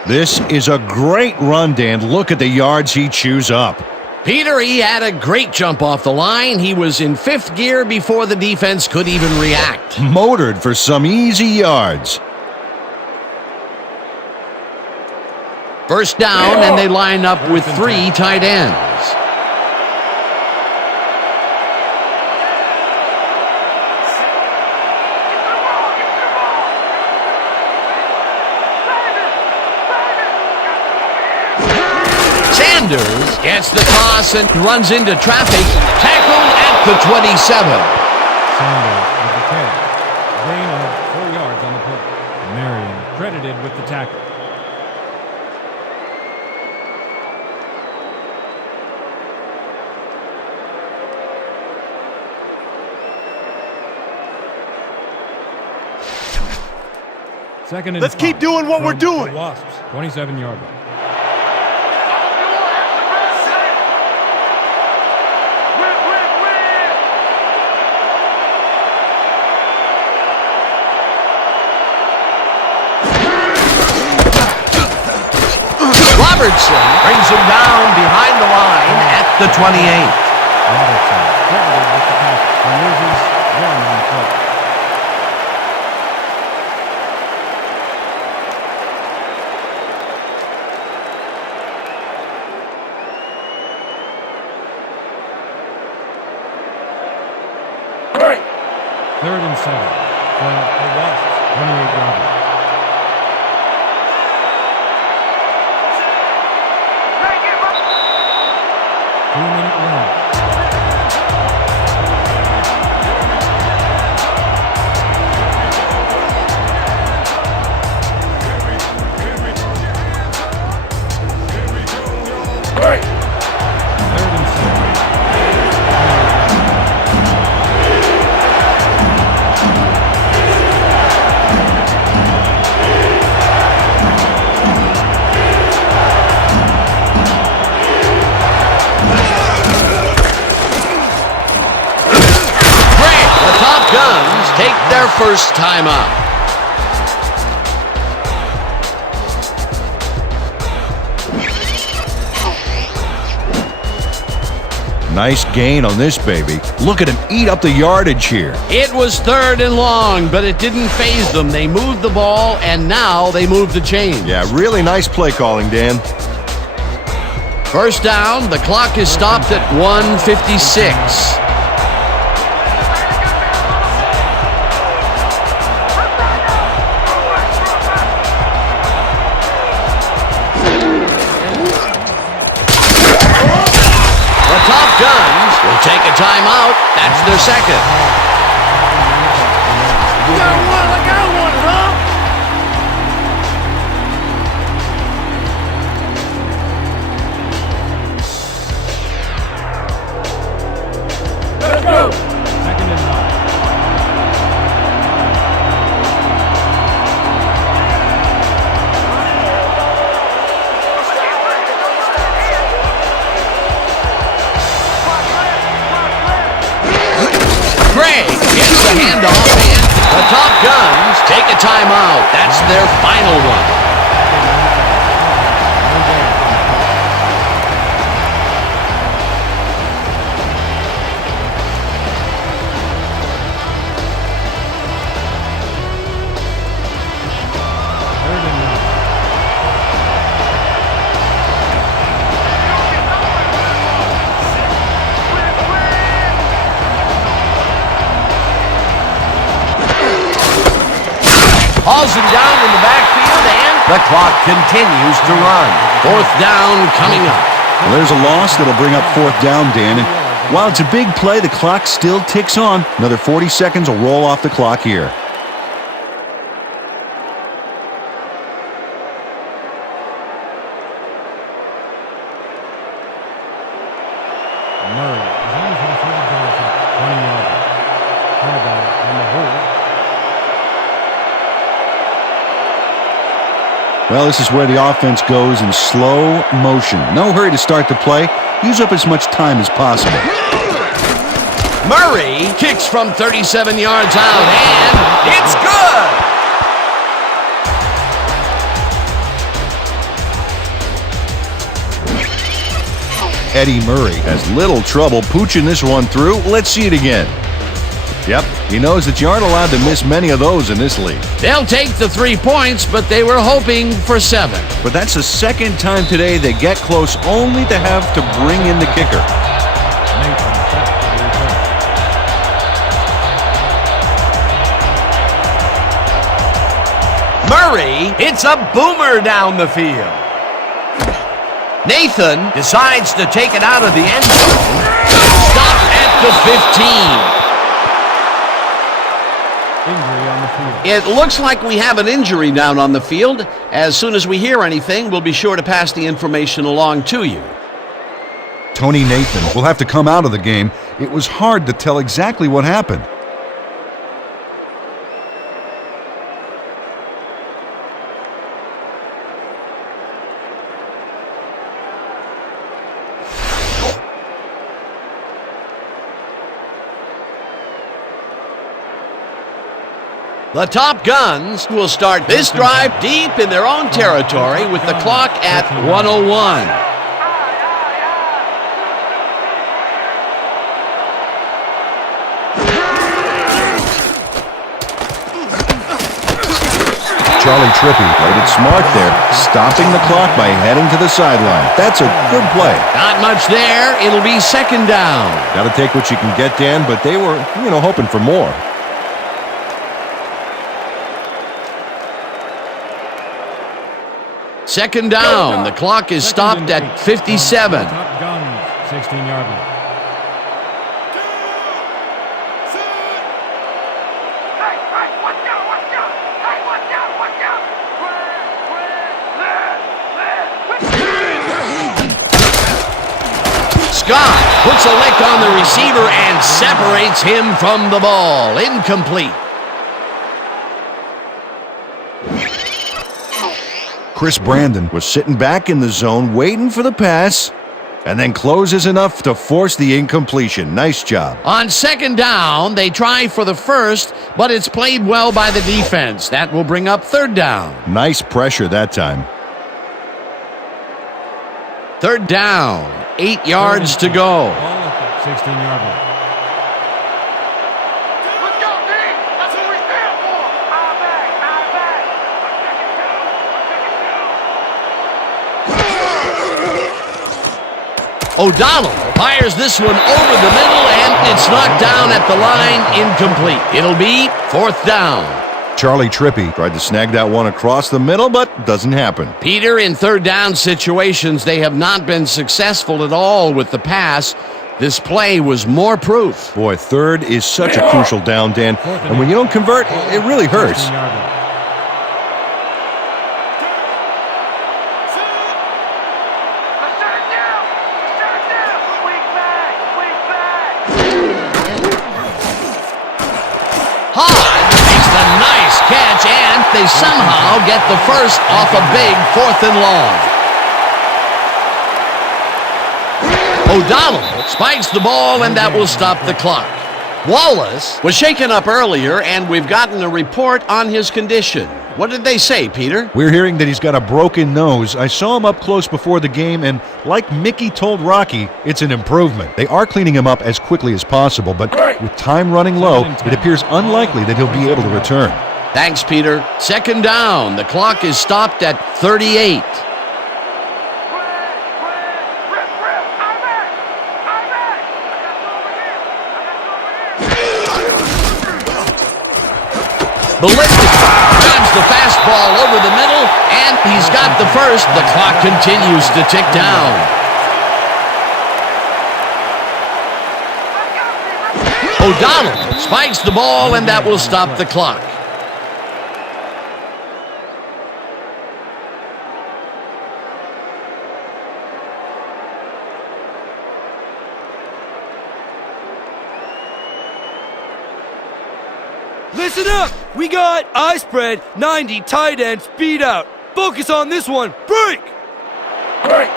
This is a great run, Dan. Look at the yards he chews up. Peter, he had a great jump off the line. He was in fifth gear before the defense could even react. Motored for some easy yards. First down, and they line up with 3 tight ends. Sanders gets the toss and runs into traffic, tackled at the 27. Sanders with the catch. Gain of 4 yards on the play. Marion credited with the tackle. Second and Let's keep 5 doing what we're from doing. The Wasps, 27-yard line. Robertson brings him down behind the line at the 28. Robertson credited with the tackle. He loses 1 on the play. Third and 7 from the Wasps, 28-yard line. Two-minute run. Third and 7. first timeout. Nice gain on this baby. Look at him eat up the yardage here. It was 3rd and long, but it didn't faze them. They moved the ball, and now they move the chains. Yeah, really nice play calling, Dan. First down, the clock is stopped at 1:56. Guns will take a timeout. That's their second. You got one like I wanted, huh? Let's go. Second and 9. Gray gets the handoff, and the Top Guns take a timeout. That's their final one. Hauls him down in the backfield, and the clock continues to run. 4th down coming up. Well, there's a loss that'll bring up 4th down, Dan. And while it's a big play, the clock still ticks on. Another 40 seconds will roll off the clock here. Murray is in for the field goal for 20 yards. Harbaugh on the hold. Well, this is where the offense goes in slow motion. No hurry to start the play. Use up as much time as possible. Murray kicks from 37 yards out, and it's good! Eddie Murray has little trouble pooching this one through. Let's see it again. Yep, he knows that you aren't allowed to miss many of those in this league. They'll take the 3 points, but they were hoping for 7. But that's the second time today they get close only to have to bring in the kicker. Nathan set for the return. Murray hits a boomer down the field. Nathan decides to take it out of the end zone. Stop at the 15. Injury on the field. It looks like we have an injury down on the field. As soon as we hear anything, we'll be sure to pass the information along to you. Tony Nathan will have to come out of the game. It was hard to tell exactly what happened. The Top Guns will start this drive deep in their own territory with the clock at 1:01. Charlie Trippi played it smart there, stopping the clock by heading to the sideline. That's a good play. Not much there. It'll be 2nd down. Got to take what you can get, Dan, but they were, hoping for more. Second down. The clock is stopped at 57. Top Guns, 16-yard line. Hey, watch out, watch out! Hey, watch out, watch out! Scott puts a lick on the receiver and separates him from the ball. Incomplete. Chris Brandon was sitting back in the zone waiting for the pass. and then closes enough to force the incompletion. Nice job. On second down, they try for the first, but it's played well by the defense. That will bring up third down. Nice pressure that time. Third down, 8 yards to go. Ball at the 16-yard line. Let's go, D! That's what we stand for! Out back, out back! O'Donnell fires this one over the middle, and it's knocked down at the line, incomplete. It'll be fourth down. Charlie Trippi tried to snag that one across the middle, but doesn't happen. Peter, in third down situations, they have not been successful at all with the pass. This play was more proof. Boy, third is such a crucial down, Dan, and when you don't convert, it really hurts. 16-yard line. Catch, and they somehow get the first off a big 4th and long. O'Donnell spikes the ball, and that will stop the clock. Wallace was shaken up earlier, and we've gotten a report on his condition. What did they say, Peter? We're hearing that he's got a broken nose. I saw him up close before the game, and like Mickey told Rocky, it's an improvement. They are cleaning him up as quickly as possible, but with time running low, it appears unlikely that he'll be able to return. Thanks, Peter. Second down. The clock is stopped at 38. Ballistic grabs the fastball over the middle, and he's got the first. The clock continues to tick down. O'Donnell spikes the ball, and that will stop the clock. Listen up! We got I spread 90 tight end speed out. Focus on this one. Break! Break!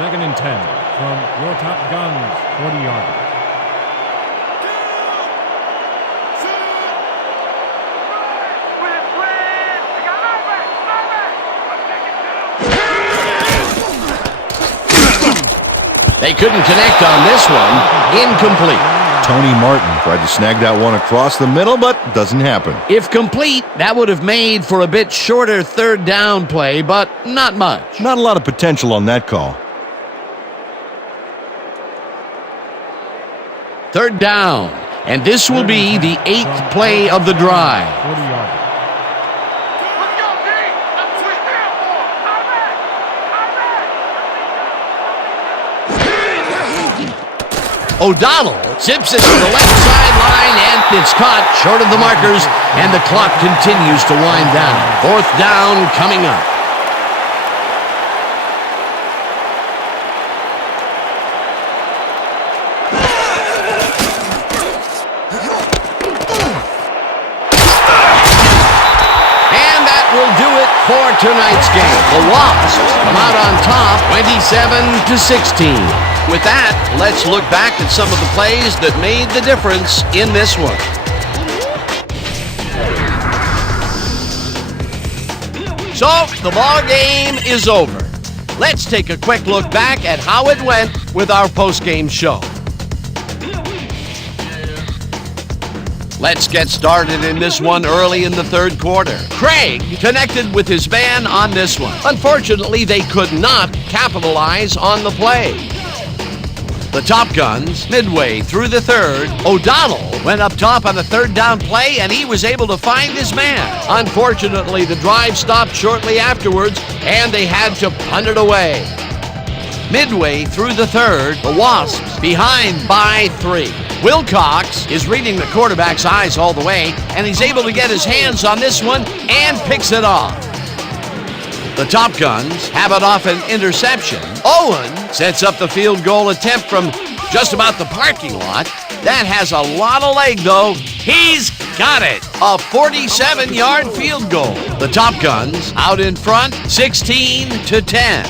2nd and 10 from your top guns, 40-yard line. They couldn't connect on this one. Incomplete. Tony Martin tried to snag that one across the middle, but doesn't happen. If complete, that would have made for a bit shorter third down play, but not much. Not a lot of potential on that call. Third down, and this will be the 8th play of the drive. 40-yard line. Let's go, D! That's what we stand for! Out back! Out back! O'Donnell zips it to the left sideline, and it's caught short of the markers, and the clock continues to wind down. Fourth down coming up. And that will do it for tonight's game. The Wasps come out on top, 27-16. With that, let's look back at some of the plays that made the difference in this one. So, the ball game is over. Let's take a quick look back at how it went with our post-game show. Let's get started in this one early in the third quarter. Craig connected with his man on this one. Unfortunately, they could not capitalize on the play. The Top Guns, midway through the third, O'Donnell went up top on a third down play, and he was able to find his man. Unfortunately, the drive stopped shortly afterwards, and they had to punt it away. Midway through the third, the Wasps behind by 3. Wilcox is reading the quarterback's eyes all the way, and he's able to get his hands on this one and picks it off. The Top Guns have it off an interception. Owen sets up the field goal attempt from just about the parking lot. That has a lot of leg, though. He's got it. A 47-yard field goal. The Top Guns out in front, 16-10.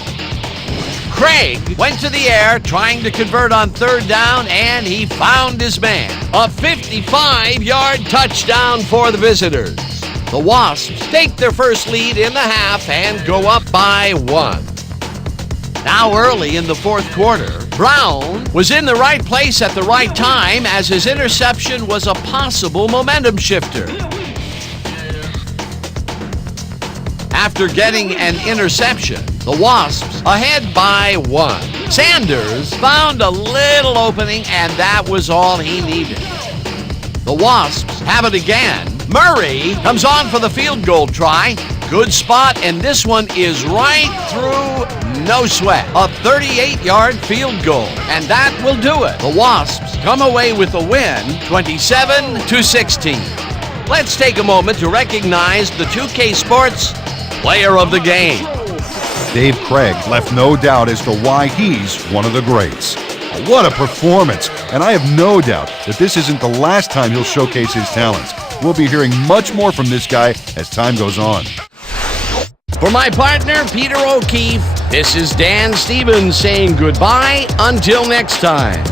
Craig went to the air trying to convert on third down, and he found his man. A 55-yard touchdown for the visitors. The Wasps take their first lead in the half and go up by 1. Now early in the fourth quarter, Brown was in the right place at the right time as his interception was a possible momentum shifter. After getting an interception, the Wasps ahead by 1. Sanders found a little opening, and that was all he needed. The Wasps have it again. Murray comes on for the field goal try. Good spot, and this one is right through, no sweat. A 38-yard field goal, and that will do it. The Wasps come away with the win, 27-16. Let's take a moment to recognize the 2K Sports Player of the Game. Dave Craig left no doubt as to why he's one of the greats. What a performance! And I have no doubt that this isn't the last time he'll showcase his talents. We'll be hearing much more from this guy as time goes on. For my partner, Peter O'Keefe, this is Dan Stevens saying goodbye until next time.